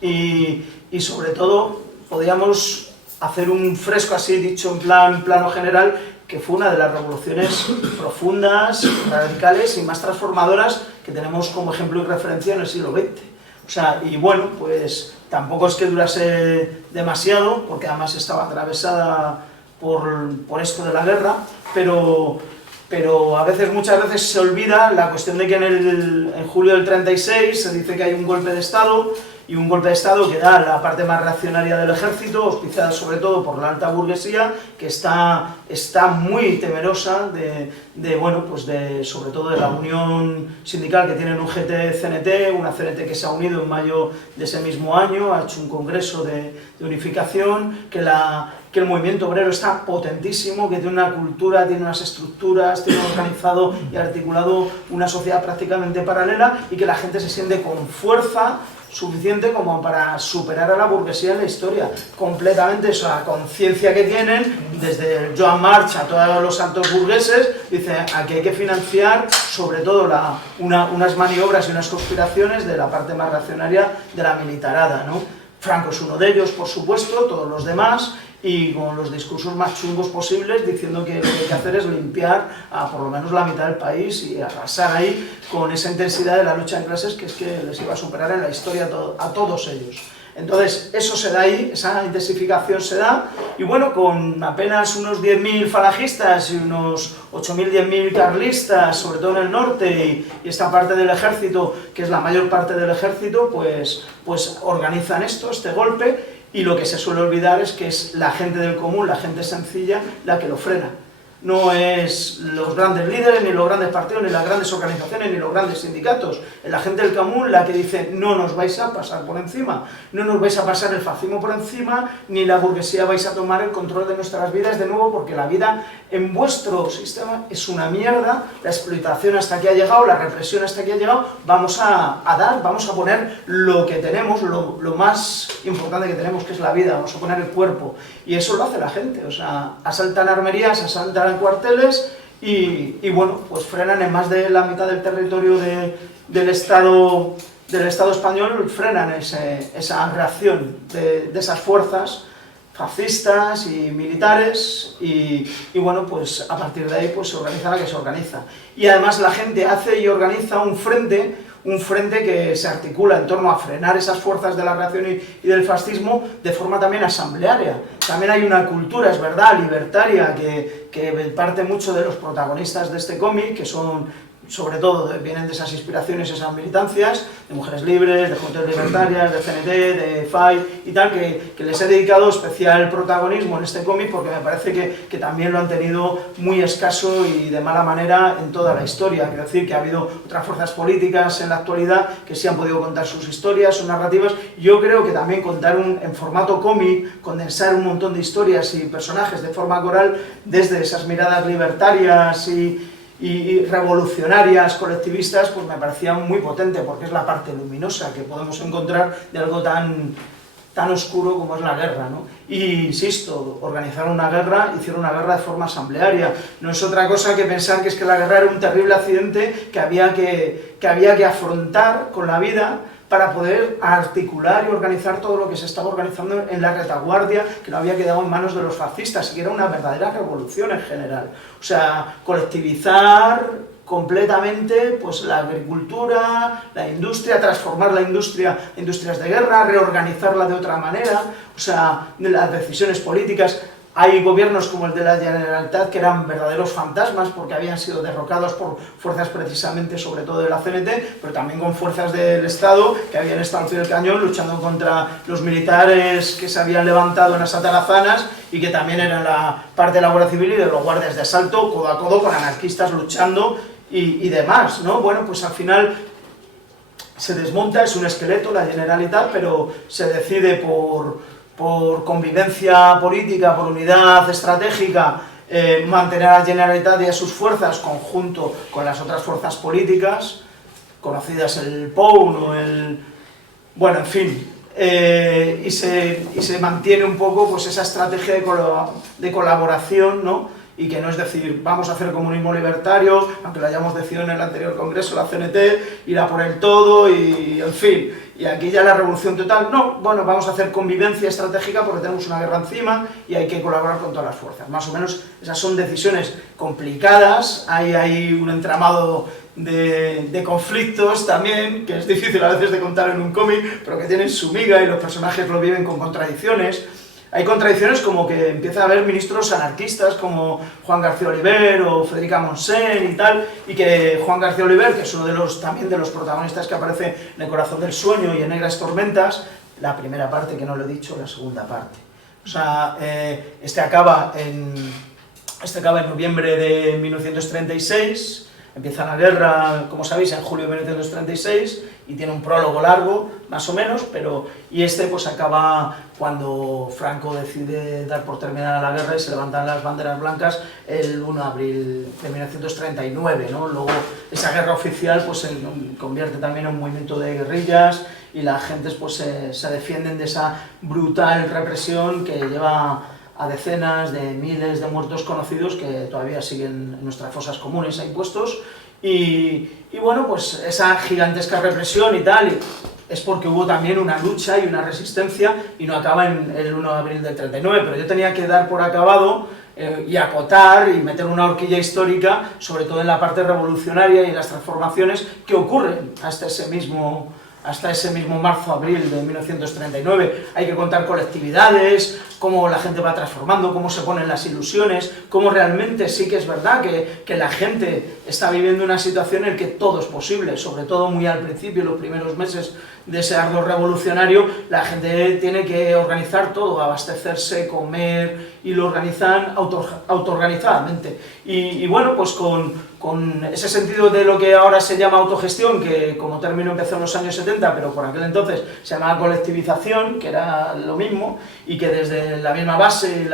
y sobre todo podíamos hacer un fresco así, dicho en plano general, que fue una de las revoluciones profundas, radicales y más transformadoras que tenemos como ejemplo y referencia en el siglo XX. O sea, y bueno, pues tampoco es que durase demasiado, porque además estaba atravesada por esto de la guerra, pero muchas veces se olvida la cuestión de que en julio del 36 se dice que hay un golpe de Estado, y un golpe de Estado que da la parte más reaccionaria del ejército, auspiciada sobre todo por la alta burguesía, que está muy temerosa sobre todo de la unión sindical que tienen UGT-CNT, una CNT que se ha unido en mayo de ese mismo año, ha hecho un congreso de unificación, que el movimiento obrero está potentísimo, que tiene una cultura, tiene unas estructuras, tiene organizado y articulado una sociedad prácticamente paralela y que la gente se siente con fuerza suficiente como para superar a la burguesía en la historia, completamente esa conciencia que tienen, desde el Joan March a todos los altos burgueses, dice, aquí hay que financiar sobre todo unas maniobras y unas conspiraciones de la parte más reaccionaria de la militarada, ¿no? Franco es uno de ellos, por supuesto, todos los demás, y con los discursos más chungos posibles, diciendo que lo que hay que hacer es limpiar a por lo menos la mitad del país y arrasar ahí con esa intensidad de la lucha de clases que es que les iba a superar en la historia a todos ellos. Entonces, eso se da ahí, esa intensificación se da, y bueno, con apenas unos 10.000 falangistas y unos 8.000, 10.000 carlistas, sobre todo en el norte, y esta parte del ejército, que es la mayor parte del ejército, pues organizan este golpe, y lo que se suele olvidar es que es la gente del común, la gente sencilla, la que lo frena. No es los grandes líderes, ni los grandes partidos, ni las grandes organizaciones, ni los grandes sindicatos. Es la gente del común la que dice, no nos vais a pasar por encima, no nos vais a pasar el fascismo por encima, ni la burguesía vais a tomar el control de nuestras vidas de nuevo, porque la vida en vuestro sistema es una mierda, la explotación hasta aquí ha llegado, la represión hasta aquí ha llegado, vamos a poner lo que tenemos, lo más importante que tenemos, que es la vida, vamos a poner el cuerpo. Y eso lo hace la gente, o sea, asaltan armerías, asaltan cuarteles y bueno, pues frenan en más de la mitad del territorio del Estado español, frenan esa reacción de esas fuerzas fascistas y militares y bueno, pues a partir de ahí pues se organiza la que se organiza. Y además la gente hace y organiza un frente que se articula en torno a frenar esas fuerzas de la reacción y del fascismo de forma también asamblearia. También hay una cultura, es verdad, libertaria, que parte mucho de los protagonistas de este cómic, que son sobre todo vienen de esas inspiraciones, esas militancias, de Mujeres Libres, de Juventudes Libertarias, de CNT, de FAI y tal, que les he dedicado especial protagonismo en este cómic porque me parece que también lo han tenido muy escaso y de mala manera en toda la historia. Quiero decir que ha habido otras fuerzas políticas en la actualidad que sí han podido contar sus historias, sus narrativas. Yo creo que también contar en formato cómic, condensar un montón de historias y personajes de forma coral desde esas miradas libertarias y revolucionarias, colectivistas, pues me parecía muy potente, porque es la parte luminosa que podemos encontrar de algo tan oscuro como es la guerra, ¿no? Y insisto, organizaron una guerra, hicieron una guerra de forma asamblearia, no es otra cosa que pensar que es que la guerra era un terrible accidente que había que afrontar con la vida para poder articular y organizar todo lo que se estaba organizando en la retaguardia, que no había quedado en manos de los fascistas, y que era una verdadera revolución en general. O sea, colectivizar completamente pues, la agricultura, la industria, transformar la industria en industrias de guerra, reorganizarla de otra manera, o sea, las decisiones políticas. Hay gobiernos como el de la Generalitat que eran verdaderos fantasmas porque habían sido derrocados por fuerzas precisamente, sobre todo de la CNT, pero también con fuerzas del Estado que habían estado al pie del cañón luchando contra los militares que se habían levantado en las atarazanas y que también eran la parte de la Guardia Civil y de los guardias de asalto, codo a codo con anarquistas luchando y demás, ¿no? Bueno, pues al final se desmonta, es un esqueleto la Generalitat, pero se decide por convivencia política, por unidad estratégica, mantener a la Generalitat y a sus fuerzas conjunto con las otras fuerzas políticas, conocidas el POUN o el... bueno, en fin, y se mantiene un poco pues, esa estrategia de colaboración, ¿no? Y que no es decir, vamos a hacer comunismo libertario, aunque lo hayamos decidido en el anterior congreso, la CNT, ir a por el todo y, en fin, y aquí ya la revolución total, no, bueno, vamos a hacer convivencia estratégica porque tenemos una guerra encima y hay que colaborar con todas las fuerzas. Más o menos esas son decisiones complicadas, hay un entramado de conflictos también, que es difícil a veces de contar en un cómic, pero que tienen su miga y los personajes lo viven con contradicciones. Hay contradicciones como que empieza a haber ministros anarquistas como Juan García Oliver o Federica Montseny y tal, y que Juan García Oliver, que es uno también de los protagonistas que aparece en El corazón del sueño y en Negras tormentas, la primera parte que no lo he dicho, la segunda parte. O sea, este acaba en noviembre de 1936, empieza la guerra, como sabéis, en julio de 1936, y tiene un prólogo largo, más o menos, y este pues acaba cuando Franco decide dar por terminada la guerra y se levantan las banderas blancas el 1 de abril de 1939, ¿no? Luego esa guerra oficial pues se convierte también en un movimiento de guerrillas y las gentes pues se defienden de esa brutal represión que lleva a decenas de miles de muertos conocidos que todavía siguen en nuestras fosas comunes ahí puestos. Y bueno, pues esa gigantesca represión y tal, es porque hubo también una lucha y una resistencia y no acaba en el 1 de abril del 39, pero yo tenía que dar por acabado y acotar y meter una horquilla histórica, sobre todo en la parte revolucionaria y en las transformaciones que ocurren hasta ese mismo marzo-abril de 1939. Hay que contar colectividades, cómo la gente va transformando, cómo se ponen las ilusiones, cómo realmente sí que es verdad que la gente está viviendo una situación en la que todo es posible, sobre todo muy al principio, los primeros meses de ese ardor revolucionario, la gente tiene que organizar todo, abastecerse, comer, y lo organizan autoorganizadamente. Y bueno, pues con ese sentido de lo que ahora se llama autogestión, que como término empezó en los años 70, pero por aquel entonces se llamaba colectivización, que era lo mismo, y que desde la misma base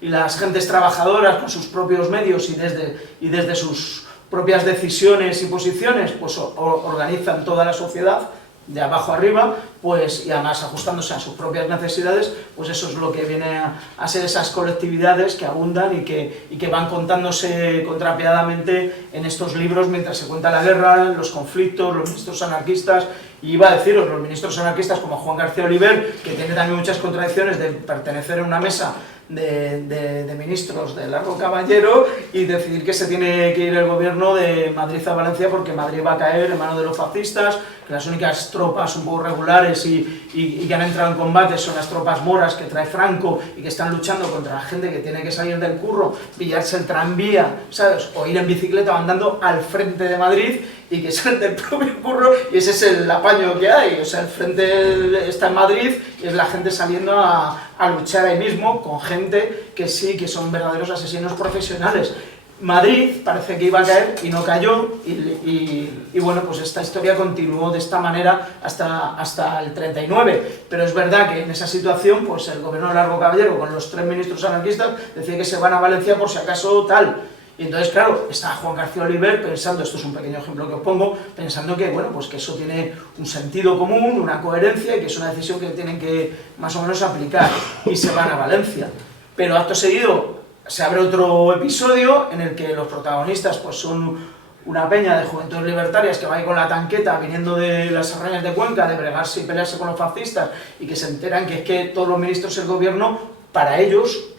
y las gentes trabajadoras con sus propios medios y desde sus propias decisiones y posiciones, pues organizan toda la sociedad, de abajo arriba, pues, y además ajustándose a sus propias necesidades, pues eso es lo que viene a ser esas colectividades que abundan y que van contándose contrapiadamente en estos libros mientras se cuenta la guerra, los conflictos, los ministros anarquistas Y iba a deciros, los ministros anarquistas como Juan García Oliver, que tiene también muchas contradicciones de pertenecer a una mesa de ministros de Largo Caballero y decidir que se tiene que ir el gobierno de Madrid a Valencia porque Madrid va a caer en manos de los fascistas, que las únicas tropas un poco regulares y que han entrado en combate son las tropas moras que trae Franco y que están luchando contra la gente que tiene que salir del curro, pillarse el tranvía, ¿sabes? O ir en bicicleta o andando al frente de Madrid y que salen del propio curro, y ese es el apaño que hay. O sea, el frente está en Madrid y es la gente saliendo a luchar ahí mismo con gente que sí, que son verdaderos asesinos profesionales. Madrid parece que iba a caer y no cayó, y bueno, pues esta historia continuó de esta manera hasta el 39, pero es verdad que en esa situación pues el gobierno de Largo Caballero con los 3 ministros anarquistas decía que se van a Valencia por si acaso tal. Y entonces, claro, está Juan García Oliver pensando, esto es un pequeño ejemplo que os pongo, pensando que, bueno, pues que eso tiene un sentido común, una coherencia y que es una decisión que tienen que más o menos aplicar, y se van a Valencia. Pero acto seguido se abre otro episodio en el que los protagonistas pues son una peña de Juventudes Libertarias que va ahí con la tanqueta viniendo de las serranías de Cuenca, de bregarse y pelearse con los fascistas, y que se enteran que es que todos los ministros del gobierno, para ellos,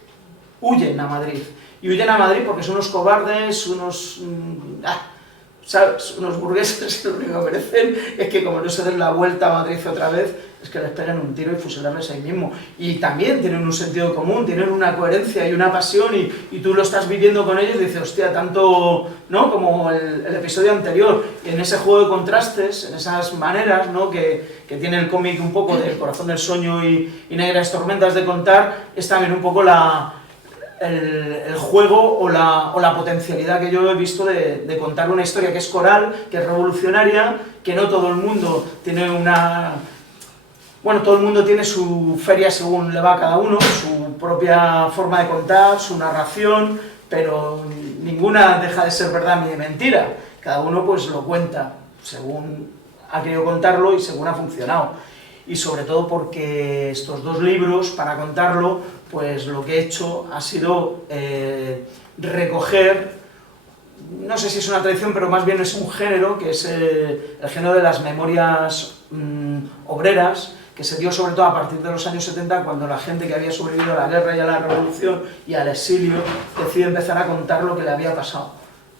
huyen a Madrid. Y huyen a Madrid porque son unos cobardes, ¿sabes? Unos burgueses, lo único que merecen es que como no se den la vuelta a Madrid otra vez, es que les peguen un tiro y fusilarles ahí mismo. Y también tienen un sentido común, tienen una coherencia y una pasión, y tú lo estás viviendo con ellos y dices, hostia, tanto, ¿no? Como el episodio anterior. Y en ese juego de contrastes, en esas maneras, ¿no? que tiene el cómic un poco del Corazón del Sueño y Negras Tormentas de contar, es también un poco el juego o la potencialidad que yo he visto de contar una historia que es coral, que es revolucionaria, que no todo el mundo tiene todo el mundo tiene su feria según le va a cada uno, su propia forma de contar, su narración, pero ninguna deja de ser verdad ni de mentira. Cada uno pues lo cuenta según ha querido contarlo y según ha funcionado. Y sobre todo porque estos 2 libros, para contarlo, pues lo que he hecho ha sido recoger, no sé si es una tradición, pero más bien es un género, que es el género de las memorias obreras, que se dio sobre todo a partir de los años 70, cuando la gente que había sobrevivido a la guerra y a la revolución y al exilio decide empezar a contar lo que le había pasado,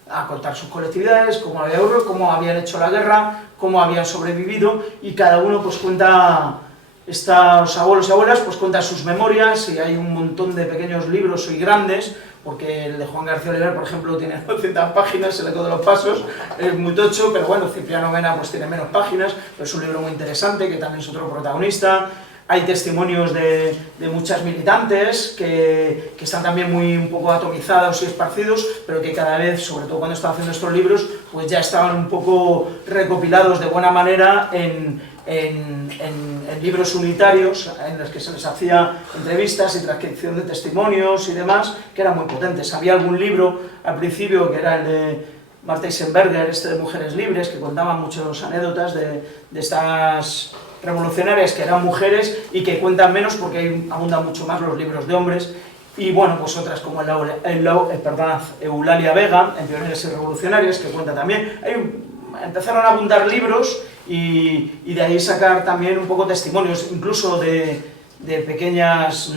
a contar sus colectividades, cómo habían hecho la guerra, cómo habían sobrevivido, y cada uno pues cuenta, estos abuelos y abuelas pues cuentan sus memorias, y hay un montón de pequeños libros y grandes, porque el de Juan García Oliver, por ejemplo, tiene 200 páginas, el eco de los pasos, es muy tocho, pero bueno, Cipriano Mena pues tiene menos páginas, pero es un libro muy interesante, que también es otro protagonista. Hay testimonios de muchas militantes que están también un poco atomizados y esparcidos, pero que cada vez, sobre todo cuando están haciendo estos libros, pues ya estaban un poco recopilados de buena manera en libros unitarios, en los que se les hacía entrevistas y transcripción de testimonios y demás, que eran muy potentes. Había algún libro al principio que era el de Marta Eisenberger, de Mujeres Libres, que contaban muchas anécdotas de estas revolucionarias que eran mujeres y que cuentan menos porque abundan mucho más los libros de hombres. Y bueno, pues otras como Eulalia Vega, en Pioneras y Revolucionarias, que cuenta también. Empezaron a abundar libros y de ahí sacar también un poco testimonios, incluso de pequeñas...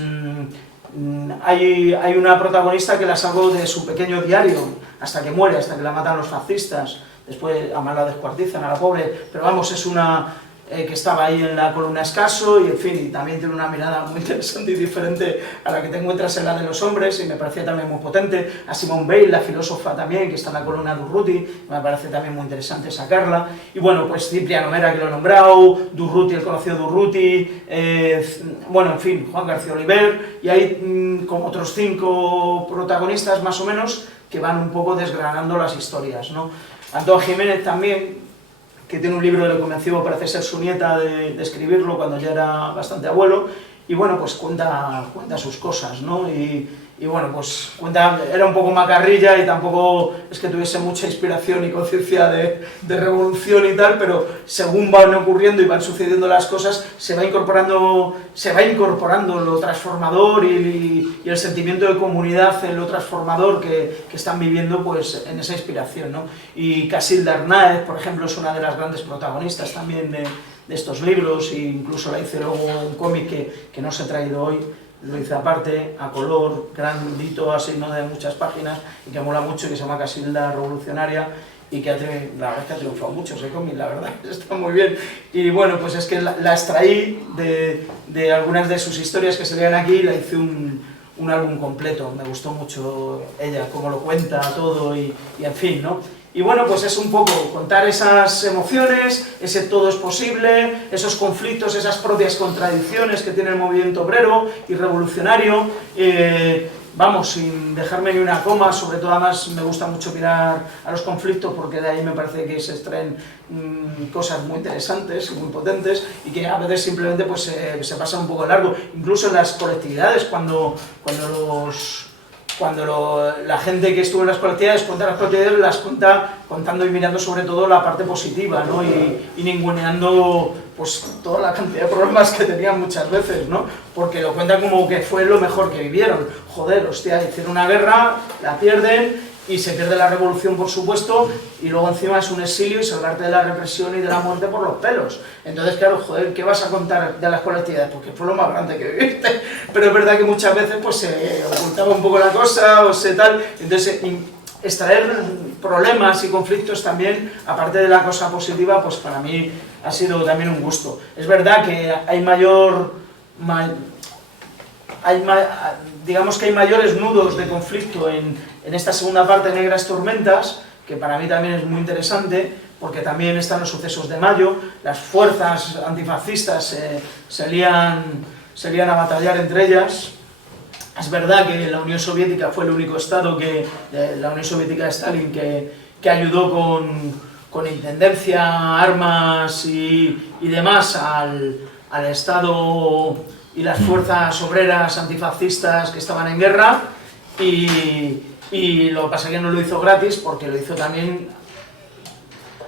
Hay una protagonista que la sacó de su pequeño diario hasta que muere, hasta que la matan los fascistas. Después además la descuartizan a la pobre, pero vamos, es una... que estaba ahí en la columna Escaso, y en fin, y también tiene una mirada muy interesante y diferente a la que te encuentras en la de los hombres, y me parecía también muy potente. A Simone Weil, la filósofa también, que está en la columna Durruti, me parece también muy interesante sacarla. Y bueno, pues Cipriano Mera, que lo he nombrado, Durruti, el conocido Durruti, bueno, en fin, Juan García Oliver, y hay como otros 5 protagonistas más o menos que van un poco desgranando las historias, ¿no? Antón Jiménez también, que tiene un libro que le convenció, parece ser su nieta, de escribirlo cuando ya era bastante abuelo, y bueno, pues cuenta sus cosas, ¿no? Y bueno, pues era un poco macarrilla y tampoco es que tuviese mucha inspiración y conciencia de revolución y tal, pero según van ocurriendo y van sucediendo las cosas, se va incorporando lo transformador y el sentimiento de comunidad en lo transformador que están viviendo pues en esa inspiración, ¿no? Y Casilda Arnáez, por ejemplo, es una de las grandes protagonistas también estos libros, e incluso la hice luego un cómic que no os he traído hoy, lo hice aparte, a color, grandito, así, no de muchas páginas, y que mola mucho, que se llama Casilda Revolucionaria, y que la verdad es que ha triunfado mucho ese cómic, la verdad, está muy bien. Y bueno, pues es que la extraí de algunas de sus historias que se leían aquí, y la hice un álbum completo. Me gustó mucho ella, cómo lo cuenta todo y en fin, ¿no? Y bueno, pues es un poco contar esas emociones, ese todo es posible, esos conflictos, esas propias contradicciones que tiene el movimiento obrero y revolucionario, vamos, sin dejarme ni una coma. Sobre todo además me gusta mucho mirar a los conflictos, porque de ahí me parece que se extraen cosas muy interesantes y muy potentes, y que a veces simplemente pues se pasa un poco largo, incluso en las colectividades, cuando la gente que estuvo en las colectividades cuenta las colectividades, las cuenta contando y mirando sobre todo la parte positiva, ¿no? Y ninguneando pues toda la cantidad de problemas que tenían muchas veces, ¿no? Porque lo cuentan como que fue lo mejor que vivieron. Joder, hostia, hicieron una guerra, la pierden, y se pierde la revolución, por supuesto, y luego encima es un exilio y salvarte de la represión y de la muerte por los pelos. Entonces, claro, joder, ¿qué vas a contar de las colectividades? Porque fue lo más grande que viviste. Pero es verdad que muchas veces pues se ocultaba un poco la cosa, o se tal. Entonces, extraer problemas y conflictos también, aparte de la cosa positiva, pues para mí ha sido también un gusto. Es verdad que digamos que hay mayores nudos de conflicto en esta segunda parte, Negras Tormentas, que para mí también es muy interesante, porque también están los sucesos de mayo, las fuerzas antifascistas se lían a batallar entre ellas. Es verdad que la Unión Soviética fue el único estado la Unión Soviética de Stalin, que ayudó con intendencia, armas y demás al Estado y las fuerzas obreras antifascistas que estaban en guerra, y lo que pasa es que no lo hizo gratis, porque lo hizo también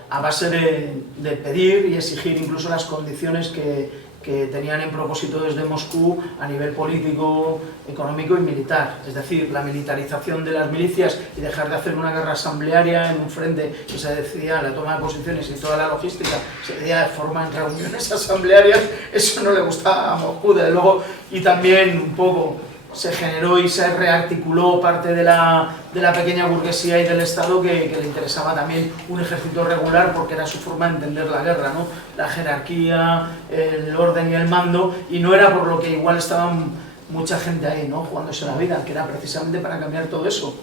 a base de pedir y exigir incluso las condiciones que tenían en propósito desde Moscú a nivel político, económico y militar. Es decir, la militarización de las milicias y dejar de hacer una guerra asamblearia en un frente que se decidía la toma de posiciones, y toda la logística se decidía de forma en reuniones asamblearias. Eso no le gustaba a Moscú, desde luego, y también un poco se generó y se rearticuló parte de la pequeña burguesía y del Estado que le interesaba también un ejército regular, porque era su forma de entender la guerra, ¿no? La jerarquía, el orden y el mando, y no era por lo que igual estaban mucha gente ahí, ¿no?, jugándose la vida, que era precisamente para cambiar todo eso.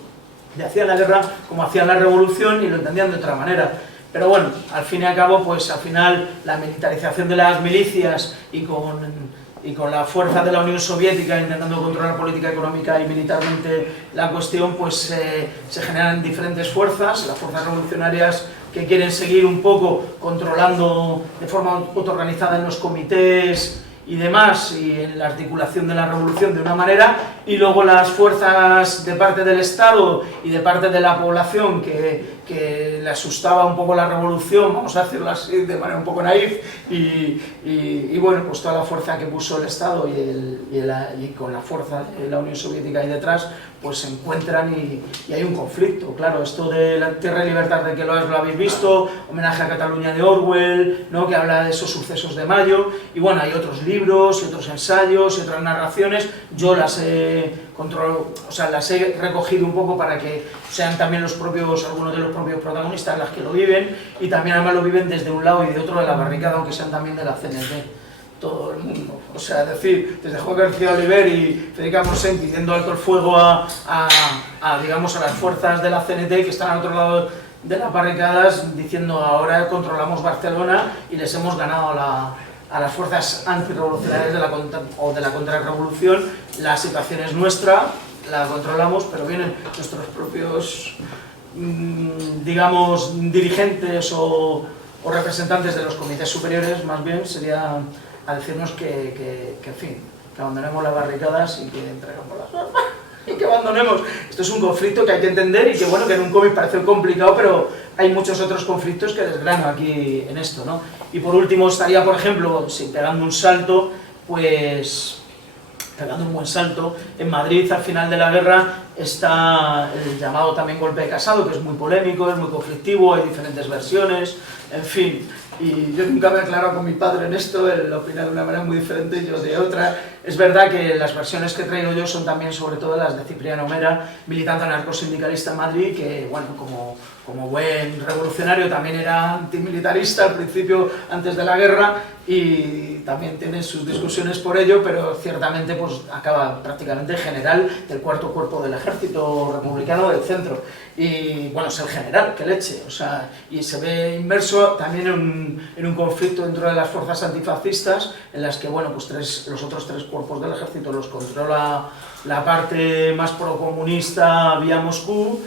Le hacían la guerra como hacían la revolución y lo entendían de otra manera. Pero bueno, al fin y al cabo, pues al final la militarización de las milicias y con la fuerza de la Unión Soviética intentando controlar política, económica y militarmente la cuestión, pues se generan diferentes fuerzas, las fuerzas revolucionarias que quieren seguir un poco controlando de forma autoorganizada en los comités y demás, y en la articulación de la revolución de una manera, y luego las fuerzas de parte del Estado y de parte de la población que le asustaba un poco la revolución, vamos a decirlo así, de manera un poco naif, y bueno, pues toda la fuerza que puso el Estado y con la fuerza de la Unión Soviética ahí detrás, pues se encuentran y hay un conflicto. Claro, esto de la Tierra y Libertad, de que lo habéis visto, Homenaje a Cataluña de Orwell, ¿no?, que habla de esos sucesos de mayo, y bueno, hay otros libros y otros ensayos y otras narraciones. Yo las he recogido un poco para que sean también algunos de los propios protagonistas las que lo viven, y también además lo viven desde un lado y de otro de la barricada, aunque sean también de la CNT. Todo el mundo, o sea, es decir, desde Juan García Oliver y Federica Montseny pidiendo alto el fuego digamos, a las fuerzas de la CNT que están al otro lado de las barricadas, diciendo ahora controlamos Barcelona y les hemos ganado a las fuerzas antirrevolucionarias de la contrarrevolución. La situación es nuestra, la controlamos, pero vienen nuestros propios, digamos, dirigentes o representantes de los comités superiores, más bien, sería a decirnos que en fin, que abandonemos las barricadas y que entregamos las armas y que abandonemos. Esto es un conflicto que hay que entender, y que bueno, que en un cómic parece complicado, pero hay muchos otros conflictos que desgrano aquí en esto, ¿no? Y por último estaría, por ejemplo, pegando un salto, pues pegando un buen salto, en Madrid al final de la guerra, está el llamado también golpe de Casado, que es muy polémico, es muy conflictivo, hay diferentes versiones, en fin. Y yo nunca me he aclarado con mi padre en esto, él opina de una manera muy diferente, yo de otra. Es verdad que las versiones que traigo yo son también sobre todo las de Cipriano Mera, militante anarcosindicalista en Madrid, que bueno, como buen revolucionario también era antimilitarista al principio, antes de la guerra, y también tiene sus discusiones por ello, pero ciertamente pues acaba prácticamente general del cuarto cuerpo del ejército republicano del centro. Y bueno, es el general, que leche, o sea, y se ve inmerso también en un conflicto dentro de las fuerzas antifascistas, en las que, bueno, pues los otros tres cuerpos del ejército los controla la parte más procomunista vía Moscú,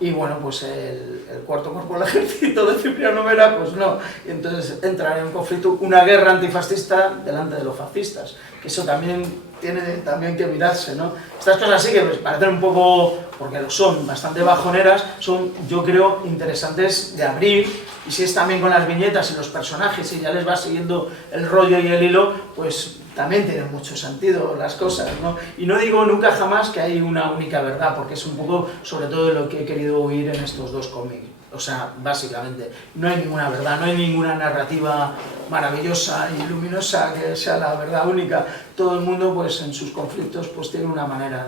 y bueno, pues el cuarto cuerpo del ejército de Cipriano Mera, pues no, y entonces entra en un conflicto, una guerra antifascista delante de los fascistas, que eso también tiene también que mirarse, ¿no? Estas cosas sí que pues, parecen un poco, porque lo son, bastante bajoneras, son, yo creo, interesantes de abrir, y si es también con las viñetas y los personajes, y ya les va siguiendo el rollo y el hilo, pues también tienen mucho sentido las cosas, ¿no? Y no digo nunca jamás que hay una única verdad, porque es un poco, sobre todo, lo que he querido oír en estos dos cómics. O sea, básicamente, no hay ninguna verdad, no hay ninguna narrativa maravillosa y luminosa que sea la verdad única. Todo el mundo, pues, en sus conflictos, pues, tiene una manera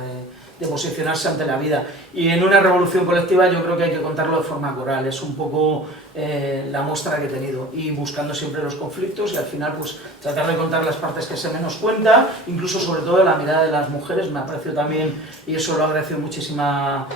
de posicionarse ante la vida. Y en una revolución colectiva yo creo que hay que contarlo de forma coral, es un poco la muestra que he tenido, y buscando siempre los conflictos y al final pues tratar de contar las partes que se menos cuenta, incluso sobre todo la mirada de las mujeres. Me ha parecido también, y eso lo agradeció muchísima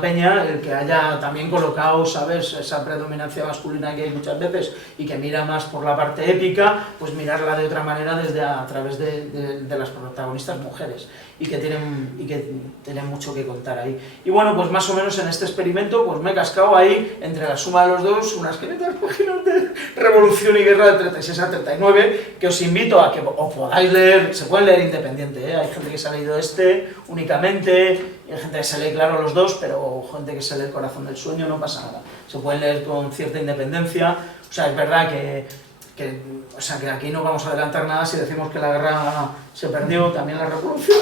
peña, el que haya también colocado, ¿sabes?, esa predominancia masculina que hay muchas veces y que mira más por la parte épica, pues mirarla de otra manera a través de las protagonistas mujeres, y que tienen mucho que contar ahí. Y bueno, pues más o menos en este experimento pues me he cascado ahí, entre la suma de los dos, unas 500 páginas de Revolución y Guerra de 36 a 39, que os invito a que os podáis leer. Se pueden leer independiente, ¿eh? Hay gente que se ha leído únicamente, y hay gente que se lee, claro, los dos, pero gente que se lee El corazón del sueño, no pasa nada. Se pueden leer con cierta independencia. O sea, es verdad que aquí no vamos a adelantar nada si decimos que la guerra se perdió, también la revolución.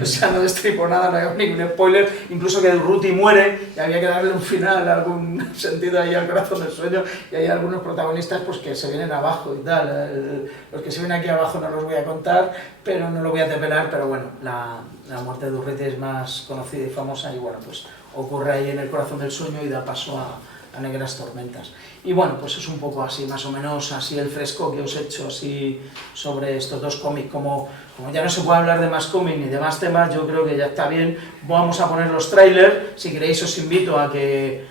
O sea, no destripo nada, no hay ningún spoiler, incluso que Durruti muere y había que darle un final, algún sentido ahí al corazón del sueño, y hay algunos protagonistas pues que se vienen abajo y tal. Los que se vienen aquí abajo no los voy a contar, pero no lo voy a develar, pero bueno, la muerte de Durruti es más conocida y famosa, y bueno, pues ocurre ahí en El corazón del sueño y da paso a Negras tormentas. Y bueno, pues es un poco así, más o menos así el fresco que os he hecho así sobre estos dos cómics. Como ya no se puede hablar de más cómics ni de más temas, yo creo que ya está bien. Vamos a poner los trailers. Si queréis os invito a que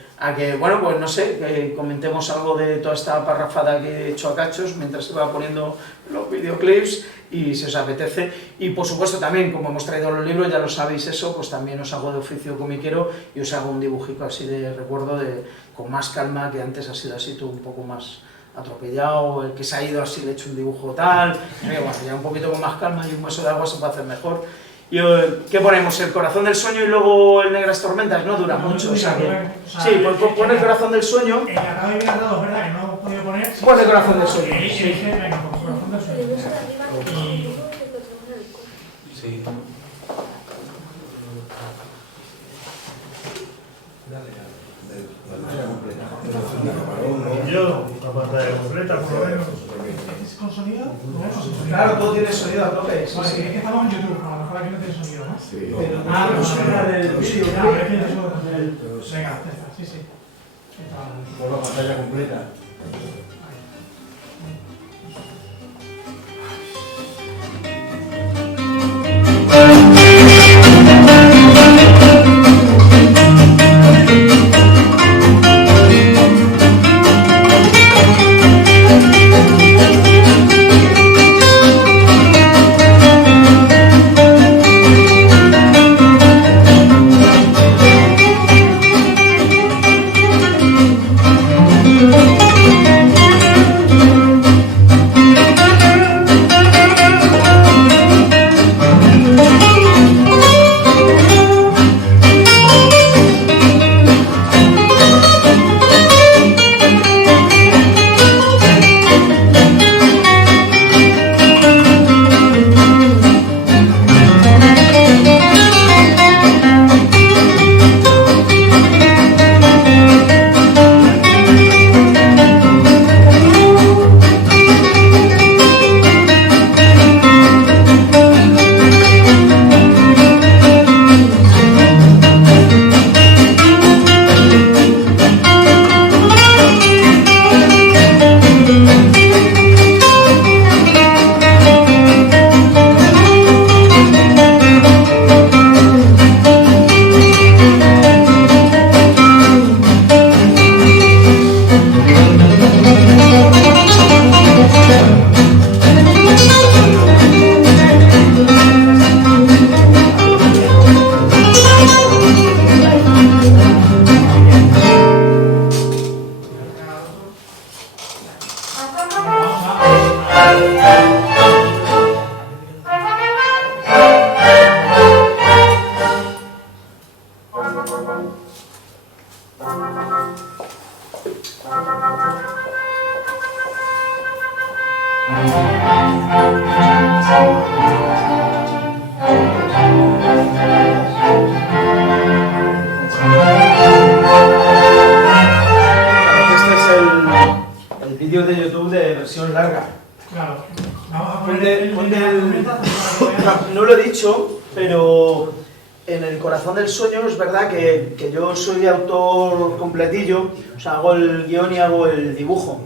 bueno, pues no sé, que comentemos algo de toda esta parrafada que he hecho a cachos mientras se va poniendo los videoclips, y si os apetece. Y por supuesto también, como hemos traído los libros, ya lo sabéis eso, pues también os hago de oficio comiquero y os hago un dibujito así de recuerdo, con más calma, que antes ha sido así todo un poco más atropellado, el que se ha ido así le he hecho un dibujo tal, bueno, ya un poquito con más calma y un vaso de agua se puede hacer mejor. Y, ¿qué ponemos? El corazón del sueño y luego el Negras tormentas, no dura mucho, o sea que... Sí, pon el corazón del sueño. En la academia de dados, ¿verdad? Que no hemos podido poner... Pon el corazón del sueño. Sí, venga, pues corazón del sueño. Sí. Yo, la pantalla completa, por lo menos. ¿Es con sonido? No, con sonido. Claro, todo tiene sonido a tope. Vale, es que estamos en YouTube, a lo mejor aquí no tiene sonido, ¿no? Sí. Pero no suena del vídeo. Ya, pero es que eso venga, ya está, sí, sí. Por la pantalla completa. Este es el vídeo de YouTube de versión larga. Claro. Vamos a Ponte poner el- No lo he dicho, pero en El corazón del sueño es verdad que yo soy autor completillo, o sea, hago el guión y hago el dibujo.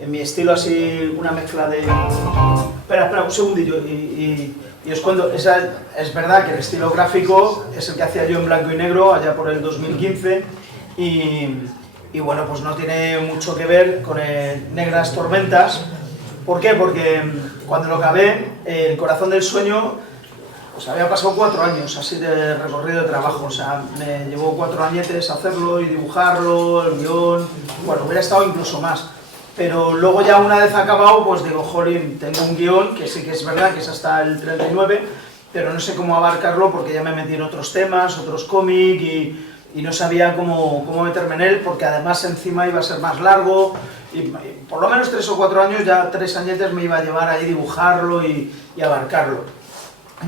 En mi estilo así, una mezcla de... Espera, un segundillo y os cuento. Es verdad que el estilo gráfico es el que hacía yo en blanco y negro allá por el 2015 y bueno, pues no tiene mucho que ver con Negras Tormentas. ¿Por qué? Porque cuando lo acabé, El corazón del sueño, pues había pasado 4 años así de recorrido de trabajo, o sea, me llevó 4 añetes hacerlo y dibujarlo, el guión, bueno, hubiera estado incluso más. Pero luego ya una vez acabado, pues digo, jolín, tengo un guión, que sí que es verdad que es hasta el 39, pero no sé cómo abarcarlo porque ya me metí en otros temas, otros cómics y no sabía cómo meterme en él, porque además encima iba a ser más largo, y por lo menos 3 o 4 años, ya 3 añetes me iba a llevar ahí dibujarlo y abarcarlo.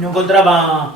No encontraba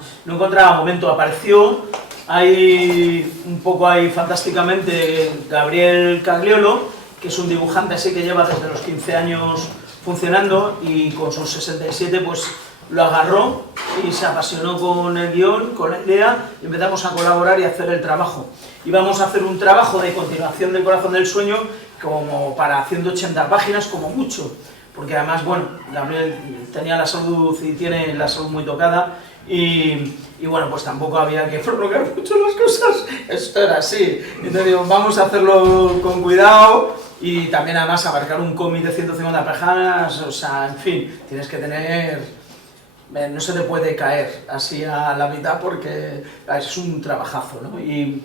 momento, apareció ahí un poco ahí fantásticamente Gabriel Cagliolo, que es un dibujante así que lleva desde los 15 años funcionando y con sus 67 pues lo agarró y se apasionó con el guión, con la idea y empezamos a colaborar y a hacer el trabajo. Íbamos a hacer un trabajo de continuación del corazón del sueño como para 180 páginas como mucho, porque además, bueno, Gabriel tenía la salud y tiene la salud muy tocada y bueno, pues tampoco había que prolongar mucho las cosas, esto era así. Entonces digo, vamos a hacerlo con cuidado y también además abarcar un cómic de 150 páginas, o sea, en fin, tienes que tener... no se te puede caer así a la mitad porque es un trabajazo, ¿no? Y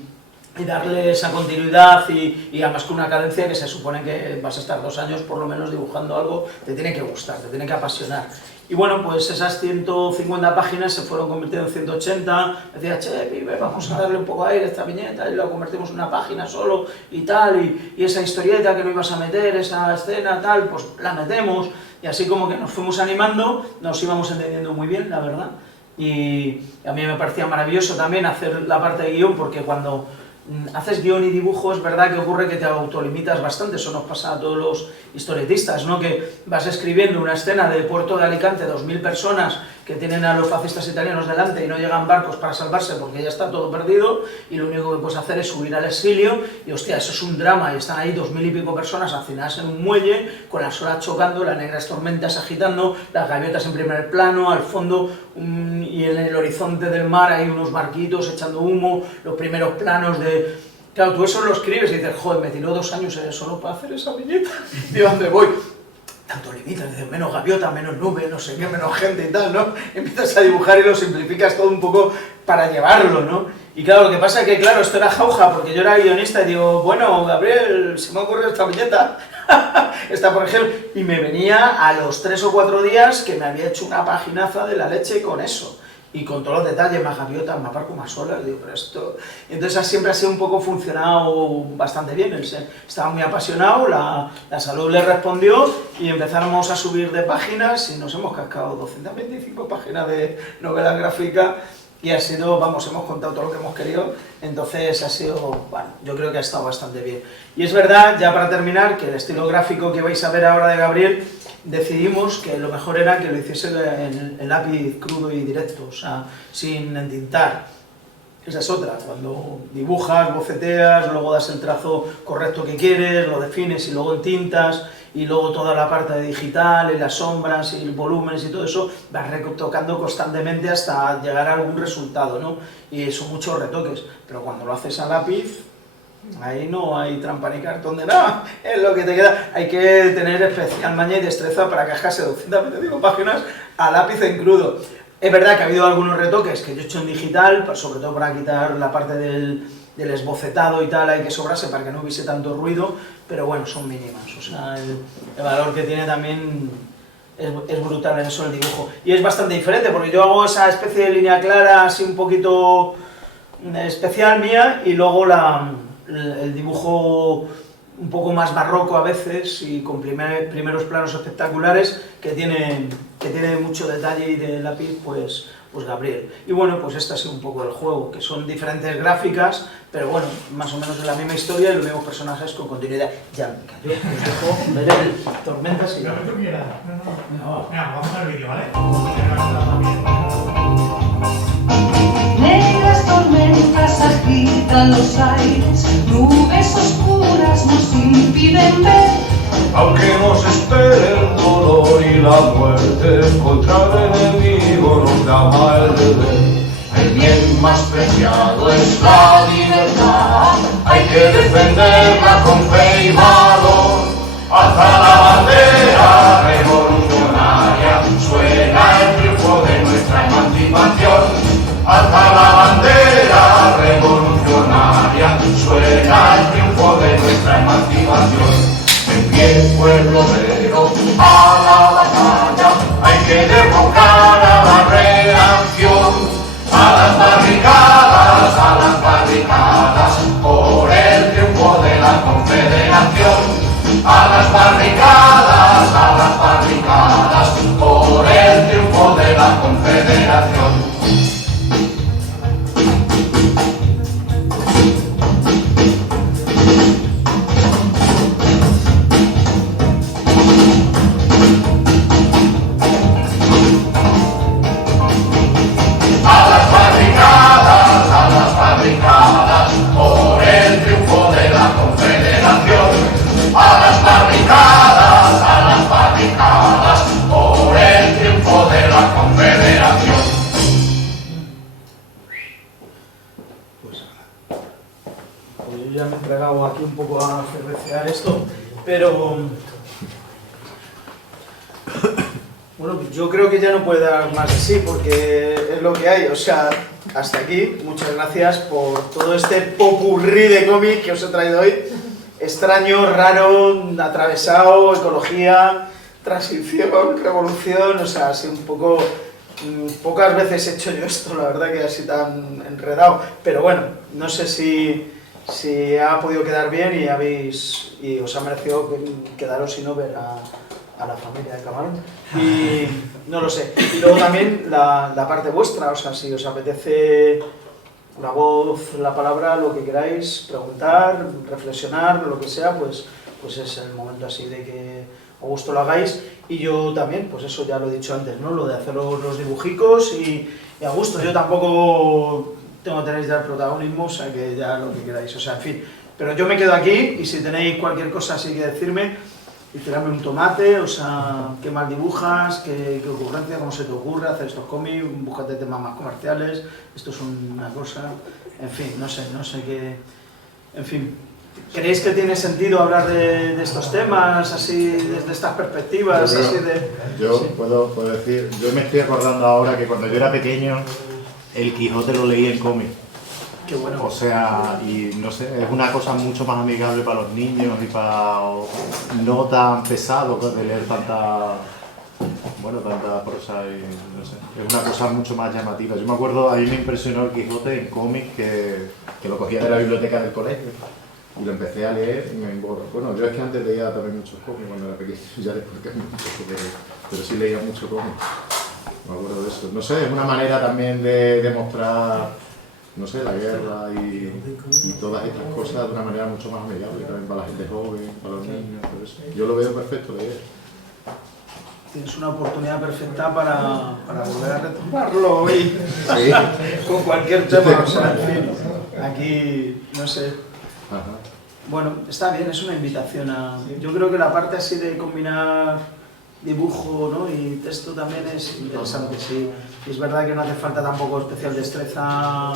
darle esa continuidad y además con una cadencia que se supone que vas a estar 2 años por lo menos dibujando algo, te tiene que gustar, te tiene que apasionar. Y bueno, pues esas 150 páginas se fueron convirtiendo en 180, decía, che, pibe, vamos a darle un poco de aire a esta viñeta y lo convertimos en una página solo y tal, y esa historieta que no ibas a meter, esa escena, tal, pues la metemos, y así como que nos fuimos animando, nos íbamos entendiendo muy bien, la verdad. Y a mí me parecía maravilloso también hacer la parte de guión, porque cuando haces guión y dibujo es verdad que ocurre que te autolimitas bastante, eso nos pasa a todos los historietistas, ¿no? Que vas escribiendo una escena de Puerto de Alicante, 2000 personas que tienen a los fascistas italianos delante y no llegan barcos para salvarse porque ya está todo perdido y lo único que puedes hacer es subir al exilio y hostia, eso es un drama y están ahí 2000 y pico personas hacinadas en un muelle con las olas chocando, las negras tormentas agitando, las gaviotas en primer plano, al fondo y en el horizonte del mar hay unos barquitos echando humo, los primeros planos de... Claro, tú eso lo escribes y dices, joder, me tiró 2 años solo para hacer esa viñeta, ¿y dónde voy? Tanto limitas, dices, menos gaviota, menos nube, no sé qué, menos gente y tal, ¿no? Empiezas a dibujar y lo simplificas todo un poco para llevarlo, ¿no? Y claro, lo que pasa es que, claro, esto era jauja, porque yo era guionista y digo, bueno, Gabriel, se me ocurre esta viñeta, esta por ejemplo, y me venía a los 3 o 4 días que me había hecho una paginaza de la leche con eso. Y con todos los detalles, más gaviotas, más barco, más olas, digo, pero esto... Entonces siempre ha sido un poco funcionado bastante bien, él estaba muy apasionado, la salud le respondió y empezamos a subir de páginas y nos hemos cascado 225 páginas de novela gráfica y ha sido, vamos, hemos contado todo lo que hemos querido, entonces ha sido, bueno, yo creo que ha estado bastante bien. Y es verdad, ya para terminar, que el estilo gráfico que vais a ver ahora de Gabriel, decidimos que lo mejor era que lo hiciese en lápiz crudo y directo, o sea, sin entintar. Esa es otra, cuando dibujas, boceteas, luego das el trazo correcto que quieres, lo defines y luego entintas, y luego toda la parte de digital, y las sombras, y volúmenes y todo eso, vas retocando constantemente hasta llegar a algún resultado, ¿no? Y son muchos retoques, pero cuando lo haces a lápiz, ahí no hay trampa ni cartón de nada, es lo que te queda. Hay que tener especial maña y destreza para cascarse 225 páginas a lápiz en crudo. Es verdad que ha habido algunos retoques que yo he hecho en digital, sobre todo para quitar la parte del esbocetado y tal, hay que sobrarse para que no hubiese tanto ruido, pero bueno, son mínimas, o sea, el valor que tiene también es brutal en eso el dibujo. Y es bastante diferente, porque yo hago esa especie de línea clara, así un poquito especial mía, y luego el dibujo un poco más barroco a veces y con primeros planos espectaculares que tiene mucho detalle y de lápiz, pues Gabriel. Y bueno, pues este ha sido un poco el juego, que son diferentes gráficas, pero bueno, más o menos es la misma historia y los mismos personajes con continuidad. Ya me callo, os dejo ver el Tormentas y... Lo que tú quieras. No. Venga, vamos al vídeo, ¿vale? Negras tormentas agitan los aires, nubes oscuras nos impiden ver. Aunque nos espere el dolor y la muerte, contra el enemigo nos llama el deber. El bien más preciado es la libertad, hay que defenderla con fe y valor. Alza la bandera revolucionaria, suena el triunfo de nuestra emancipación. Alza la bandera revolucionaria, suena el triunfo de nuestra emancipación. En pie, pueblo obrero, a la batalla, hay que derrocar a la reacción. A las barricadas, por el triunfo de la Confederación. A las barricadas, por el triunfo de la Confederación. Por el triunfo de la Confederación. A las barricadas, por el triunfo de la Confederación. Pues yo ya me he entregado aquí un poco a cervecear esto, pero bueno, yo creo que ya no puede dar más de sí, porque es lo que hay, o sea, hasta aquí. Muchas gracias por todo este popurrí de cómic que os he traído hoy. Extraño, raro, atravesado, ecología, transición, revolución, o sea, así un poco... Pocas veces he hecho yo esto, la verdad, que así tan enredado, pero bueno, no sé si ha podido quedar bien y os ha merecido quedaros y no ver a la familia de Camarón, y no lo sé. Y luego también la parte vuestra, o sea, si os apetece la voz, la palabra, lo que queráis, preguntar, reflexionar, lo que sea, pues es el momento así de que a gusto lo hagáis. Y yo también, pues eso ya lo he dicho antes, ¿no? Lo de hacer los dibujicos y a gusto. Yo tampoco tengo que tener ya el protagonismo, o sea que ya lo que queráis, o sea, en fin. Pero yo me quedo aquí y si tenéis cualquier cosa así que decirme, y tirarme un tomate, o sea, qué mal dibujas, qué ocurrencia, cómo se te ocurre hacer estos cómics, búscate temas más comerciales, esto es una cosa, en fin, no sé qué, en fin. ¿Creéis que tiene sentido hablar de estos temas, así, desde estas perspectivas, Yo creo, así de...? Yo sí. puedo decir, yo me estoy acordando ahora que cuando yo era pequeño, el Quijote lo leí en cómic. Qué bueno. O sea, y no sé, es una cosa mucho más amigable para los niños y para no tan pesado de leer tanta prosa y no sé, es una cosa mucho más llamativa. Yo me acuerdo, a mí me impresionó el Quijote en cómic que lo cogía de la biblioteca del colegio y lo empecé a leer y me envolvió. Bueno, yo es que antes leía también muchos cómics cuando era pequeño, ya después cambié mucho, pero sí leía mucho cómic. Me acuerdo de eso. No sé, es una manera también de demostrar, no sé, la guerra y todas estas cosas de una manera mucho más amigable también para la gente joven, para los niños, todo eso. Yo lo veo perfecto leer. Tienes una oportunidad perfecta para volver a retomarlo hoy, Sí. con cualquier tema, o sea, en fin, aquí, no sé. Ajá. Bueno, está bien, es una invitación a... Yo creo que la parte así de combinar dibujo, ¿no? Y texto también es interesante, sí. Y es verdad que no hace falta tampoco especial destreza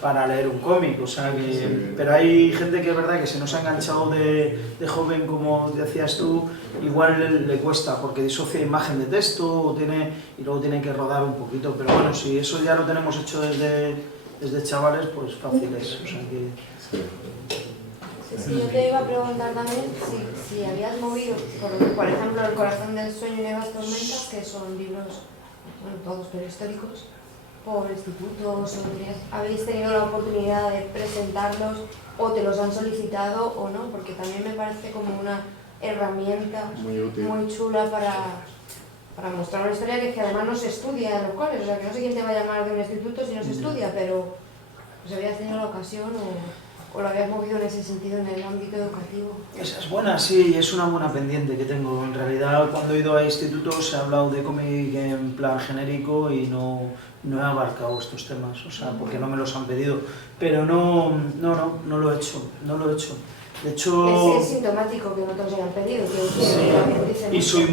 para leer un cómic, o sea que... Sí. Pero hay gente que es verdad que se nos ha enganchado de joven, como decías tú, igual le cuesta, porque disocia imagen de texto o y luego tiene que rodar un poquito, pero bueno, si eso ya lo tenemos hecho desde chavales, pues fácil es, o sea que... Sí. Sí, yo te iba a preguntar también si habías movido, por ejemplo, El corazón del sueño y Nuevas tormentas, que son libros, bueno, todos prehistóricos, por institutos o habéis tenido la oportunidad de presentarlos o te los han solicitado o no, porque también me parece como una herramienta Muy útil. muy chula para mostrar una historia que además no se estudia en los coles, o sea que no sé quién te va a llamar de un instituto si no se estudia, pero pues habías tenido la ocasión o lo habías movido en ese sentido en el ámbito educativo. Esa es buena, sí, es una buena pendiente que tengo. En realidad, cuando he ido a institutos he hablado de cómic en plan genérico y no he abarcado estos temas, o sea, porque no me los han pedido. Pero no lo he hecho, no lo he hecho. De hecho... Es sintomático que no te los hayan pedido, quiero decir, Sí, también dicen y mucho. soy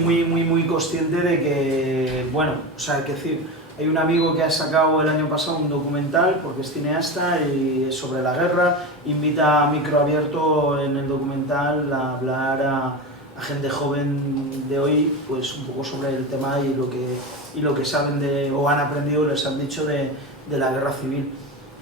muy consciente de que, bueno, o sea, hay que decir, hay un amigo que ha sacado el año pasado un documental, porque es cineasta y es sobre la guerra, invita a micro abierto en el documental a hablar a gente joven de hoy, pues un poco sobre el tema y lo que saben o han aprendido, les han dicho de la guerra civil.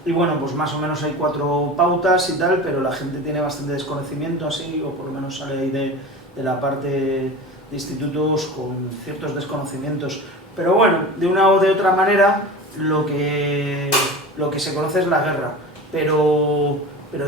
Y bueno, pues más o menos hay 4 pautas y tal, pero la gente tiene bastante desconocimiento así, o por lo menos sale ahí de la parte de institutos con ciertos desconocimientos. Pero bueno, de una o de otra manera, lo que se conoce es la guerra. Pero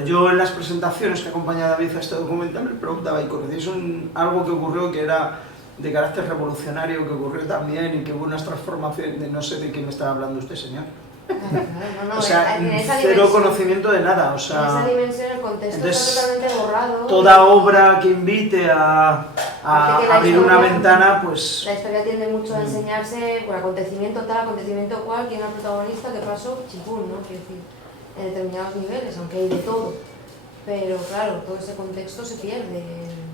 yo en las presentaciones que acompañaba a David a este documental me preguntaba, ¿y conocéis algo que ocurrió que era de carácter revolucionario, que ocurrió también y que hubo unas transformaciones? No sé de qué me estaba hablando usted, señor. No, O sea, en esa cero dimensión, conocimiento de nada, o en sea... esa dimensión el contexto entonces, está totalmente borrado. Toda obra que invite a Porque la abrir una historia- ventana, pues... La historia tiende mucho a enseñarse por acontecimiento tal, acontecimiento cual, quién era el protagonista, qué pasó, chipún, ¿no? Quiero decir, en determinados niveles, aunque hay de todo. Pero claro, todo ese contexto se pierde.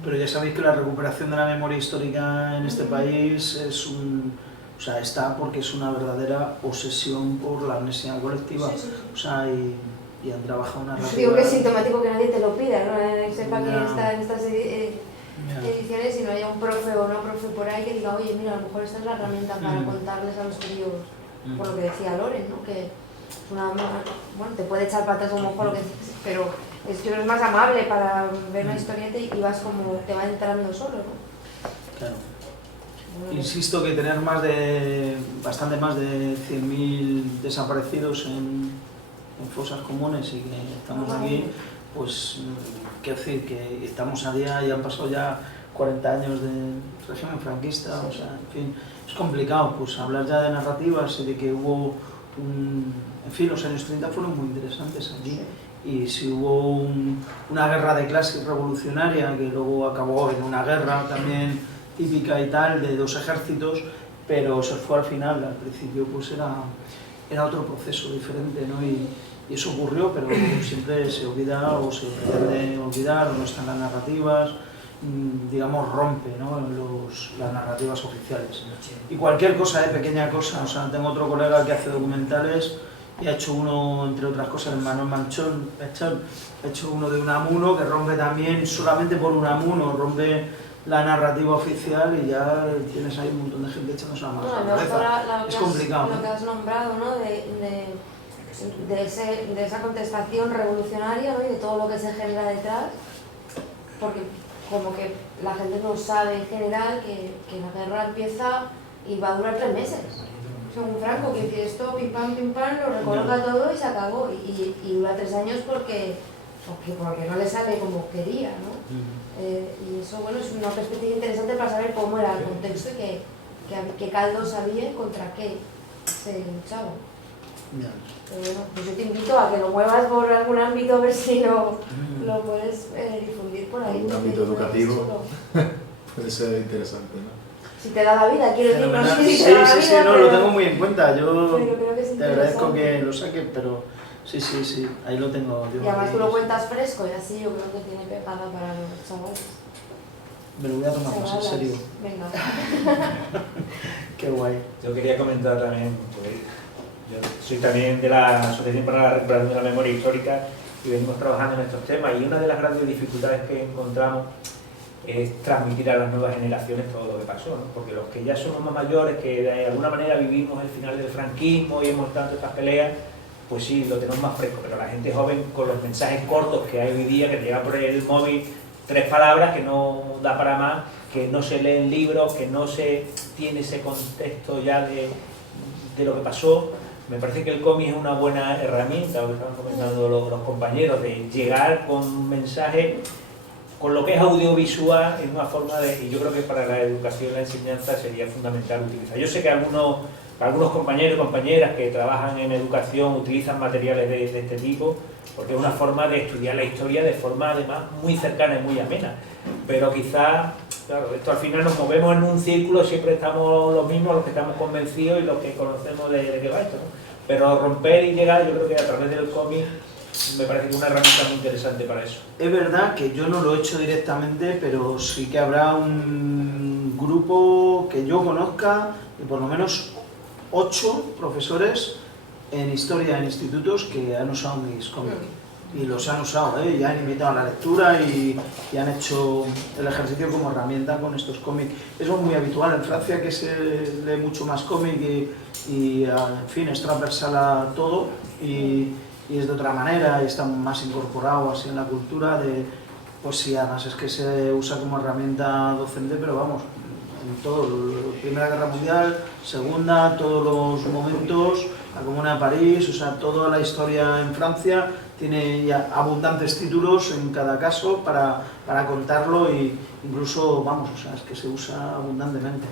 Pero ya sabéis que la recuperación de la memoria histórica en este país o sea, está porque es una verdadera obsesión por la amnesia colectiva. Sí. O sea, y han trabajado una narrativa... Digo que es sintomático que nadie te lo pida, ¿no? Sepa quién Ya. está en estas Ya. ediciones y no haya un profe o una profe por ahí que diga, oye, mira, a lo mejor esta es la herramienta para contarles a los críos, por lo que decía Loren, ¿no? Que es una... Bueno, te puede echar patas a lo mejor lo que dices, pero es más amable para ver una historieta y vas como, te va entrando solo, ¿no? Claro. Bueno, Insisto que tener bastante más de 100.000 desaparecidos en fosas comunes y que estamos aquí, pues quiero decir que estamos a día y han pasado ya 40 años de régimen franquista, o sea, en fin, es complicado pues hablar ya de narrativas y de que hubo en fin, los años 30 fueron muy interesantes aquí. Y si hubo una guerra de clases revolucionaria que luego acabó en una guerra también típica y tal, de 2 ejércitos, pero se fue al final, al principio pues era otro proceso diferente, ¿no? Y eso ocurrió, pero siempre se olvida o se pretende olvidar, o no están las narrativas, digamos, rompe, ¿no? Las narrativas oficiales. Y cualquier cosa, pequeña cosa, o sea, tengo otro colega que hace documentales y ha hecho uno, entre otras cosas, el Manuel Manchón, ha hecho uno de Unamuno que rompe también, solamente por Unamuno, rompe la narrativa oficial y ya tienes ahí un montón de gente echándose la mano a la cabeza. Es complicado. Lo que has nombrado, ¿no? De esa contestación revolucionaria, ¿no? Y de todo lo que se genera detrás, porque como que la gente no sabe en general que la guerra empieza y va a durar 3 meses. Según Franco, que dice esto, pim pam, lo recoloca todo y se acabó. Y dura 3 años porque no le sale como quería, ¿no? Y eso, bueno, es una perspectiva interesante para saber cómo era el contexto y qué caldo sabía contra qué se luchaba. Pero bueno, pues yo te invito a que lo muevas por algún ámbito a ver si lo puedes difundir por ahí. Un ámbito educativo puede ser interesante, ¿no? Si te da la vida, quiero decir, no sé si Sí, te da la vida, sí, no, pero lo tengo muy en cuenta. Yo pero creo que es te agradezco interesante. que lo saques, pero sí, ahí lo tengo. Y además tú lo cuentas fresco y así yo creo que tiene pegada para los chavales. Me lo voy a tomar más en serio. Venga. Qué guay. Yo quería comentar también, pues, yo soy también de la Asociación para la Recuperación de la Memoria Histórica y venimos trabajando en estos temas y una de las grandes dificultades que encontramos es transmitir a las nuevas generaciones todo lo que pasó, ¿no? Porque los que ya somos más mayores, que de alguna manera vivimos el final del franquismo y hemos estado en estas peleas, pues sí, lo tenemos más fresco, pero la gente joven con los mensajes cortos que hay hoy día, que te llega por el móvil 3 palabras, que no da para más, que no se leen libros, que no se tiene ese contexto ya de lo que pasó, me parece que el cómic es una buena herramienta, lo que estaban comentando los compañeros, de llegar con un mensaje, con lo que es audiovisual, es una forma de, y yo creo que para la educación y la enseñanza sería fundamental utilizar. Yo sé que algunos compañeros y compañeras que trabajan en educación utilizan materiales de este tipo, porque es una forma de estudiar la historia de forma además muy cercana y muy amena. Pero quizás, claro, esto al final nos movemos en un círculo, siempre estamos los mismos, los que estamos convencidos y los que conocemos de qué va esto, ¿no? Pero romper y llegar, yo creo que a través del cómic me parece que es una herramienta muy interesante para eso. Es verdad que yo no lo he hecho directamente, pero sí que habrá un grupo que yo conozca de por lo menos 8 profesores en historia en institutos que han usado mis cómics. Y los han usado, y han invitado a la lectura y han hecho el ejercicio como herramienta con estos cómics. Eso es muy habitual en Francia, que se lee mucho más cómic y en fin, es transversal a todo y es de otra manera y está más incorporado así en la cultura de, pues sí, además es que se usa como herramienta docente, pero vamos, en todo, Primera Guerra Mundial, Segunda, todos los momentos, la Comuna de París, o sea, toda la historia en Francia tiene ya abundantes títulos en cada caso para contarlo y incluso, vamos, o sea, es que se usa abundantemente.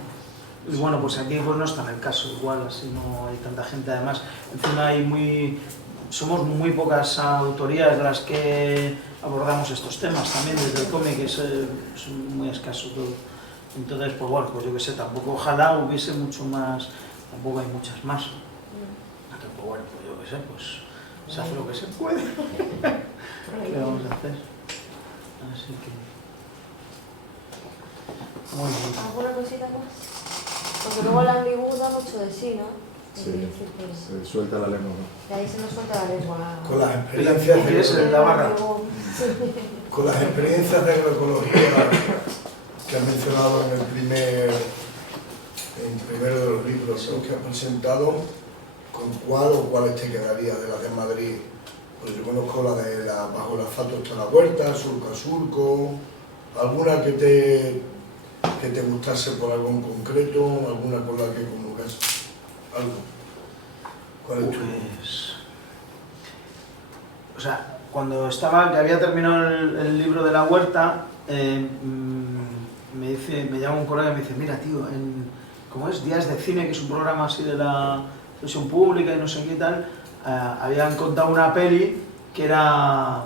Y bueno, pues aquí pues no está en el caso, igual, así no hay tanta gente, además, encima somos muy pocas autorías las que abordamos estos temas, también desde el cómic es muy escaso todo. Entonces, pues bueno, pues yo que sé, tampoco, ojalá hubiese mucho más, tampoco hay muchas más. Pero bueno, pues yo que sé, pues se hace lo que se puede. ¿Qué vamos a hacer? Así que... Muy bien. ¿Alguna cosita más? Porque luego la ambigüedad da mucho de sí, ¿no? Sí, se suelta la lengua, ¿no? Que ahí se nos suelta la lengua. Con las experiencias de la barra. Con las experiencias de agroecología que has mencionado en primero de los libros que has presentado, ¿con cuál o cuáles te quedaría de las de Madrid? Pues yo conozco la de Bajo el asfalto está la huerta, Surco a Surco, alguna que te gustase por algo en concreto, alguna con la que comulgas, algo. ¿Cuál es tu...? Pues... O sea, cuando que había terminado el libro de la huerta, me llama un colega y me dice, mira tío, ¿cómo es? Días de Cine, que es un programa así de la televisión pública y no sé qué tal, habían contado una peli que era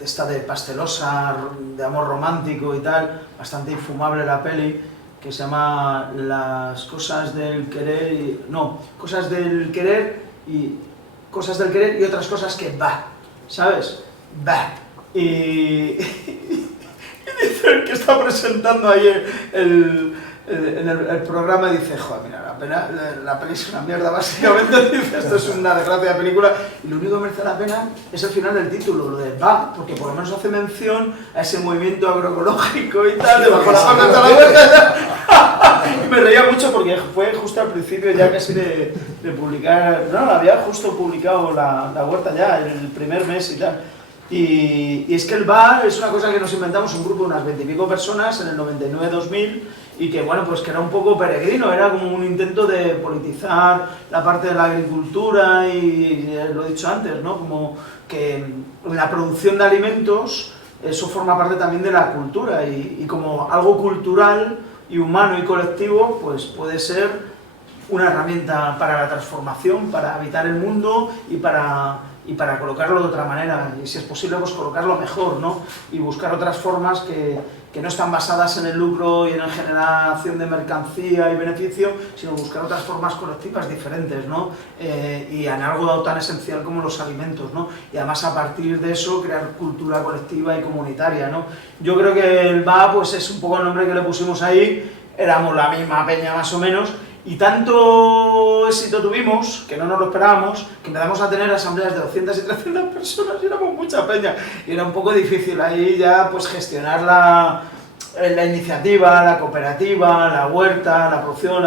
esta de pastelosa, de amor romántico y tal, bastante infumable la peli, que se llama Las cosas del querer, cosas del querer y otras cosas que va, ¿sabes? Va. Y dice el que está presentando ahí el programa, dice, joder, mira, la peli es una mierda, básicamente, dice, esto es una desgracia de película, y lo único que merece la pena es el final del título, lo de va, porque por lo menos hace mención a ese movimiento agroecológico y tal, de bajo la palma hasta la huerta, y me reía mucho porque fue justo al principio ya casi de publicar, había justo publicado la huerta ya, en el primer mes y tal. Y es que el bar es una cosa que nos inventamos un grupo de unas 20 y pico personas en el 99-2000 y que bueno, pues que era un poco peregrino, era como un intento de politizar la parte de la agricultura y lo he dicho antes, ¿no? Como que la producción de alimentos, eso forma parte también de la cultura y como algo cultural y humano y colectivo, pues puede ser una herramienta para la transformación, para habitar el mundo y para colocarlo de otra manera, y si es posible pues colocarlo mejor, ¿no? Y buscar otras formas que no están basadas en el lucro y en la generación de mercancía y beneficio, sino buscar otras formas colectivas diferentes, ¿no? Y en algo tan esencial como los alimentos, ¿no? Y además a partir de eso crear cultura colectiva y comunitaria, ¿no? Yo creo que el VA pues es un poco el nombre que le pusimos ahí, éramos la misma peña más o menos, y tanto éxito tuvimos, que no nos lo esperábamos, que empezamos a tener asambleas de 200 y 300 personas y éramos mucha peña. Y era un poco difícil ahí ya pues gestionar la iniciativa, la cooperativa, la huerta, la producción,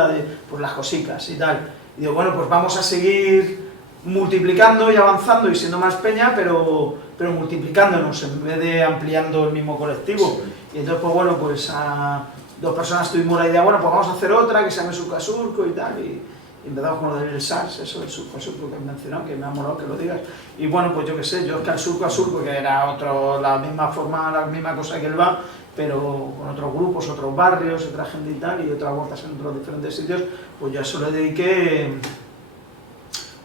pues las cositas y tal. Y digo, bueno, pues vamos a seguir multiplicando y avanzando y siendo más peña, pero multiplicándonos en vez de ampliando el mismo colectivo. Y entonces, pues bueno, pues a 2 personas tuvimos la idea, bueno, pues vamos a hacer otra que se llame Surco a Surco y tal, y empezamos con lo del SARS, eso, el surco a surco que has mencionado, que me ha molado que lo digas. Y bueno, pues yo qué sé, yo es que al surco a surco, que era la misma forma, la misma cosa que el VA, pero con otros grupos, otros barrios, otra gente y tal, y otras vueltas en otros diferentes sitios, pues yo a eso le dediqué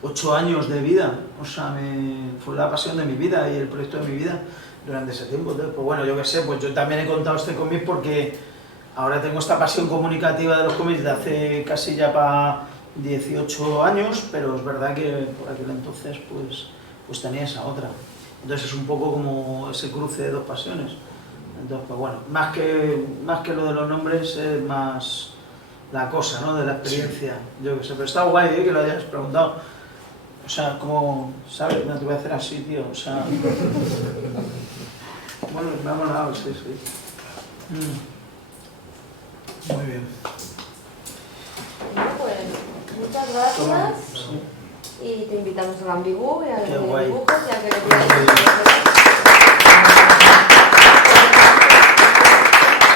8 años de vida, o sea, fue la pasión de mi vida y el proyecto de mi vida durante ese tiempo. Entonces, pues bueno, yo qué sé, pues yo también he contado este cómic porque ahora tengo esta pasión comunicativa de los cómics de hace casi ya para 18 años, pero es verdad que por aquel entonces pues tenía esa otra. Entonces es un poco como ese cruce de dos pasiones. Entonces, pues bueno, más que lo de los nombres es más la cosa, ¿no? De la experiencia. Yo qué sé, pero está guay que lo hayas preguntado. O sea, como, ¿sabes? No te voy a hacer así, tío, o sea... Bueno, me ha molado, sí. Muy bien. Bueno, pues, muchas gracias. Sí. Y te invitamos al Ambigú y a Qué los guay. dibujos y a que le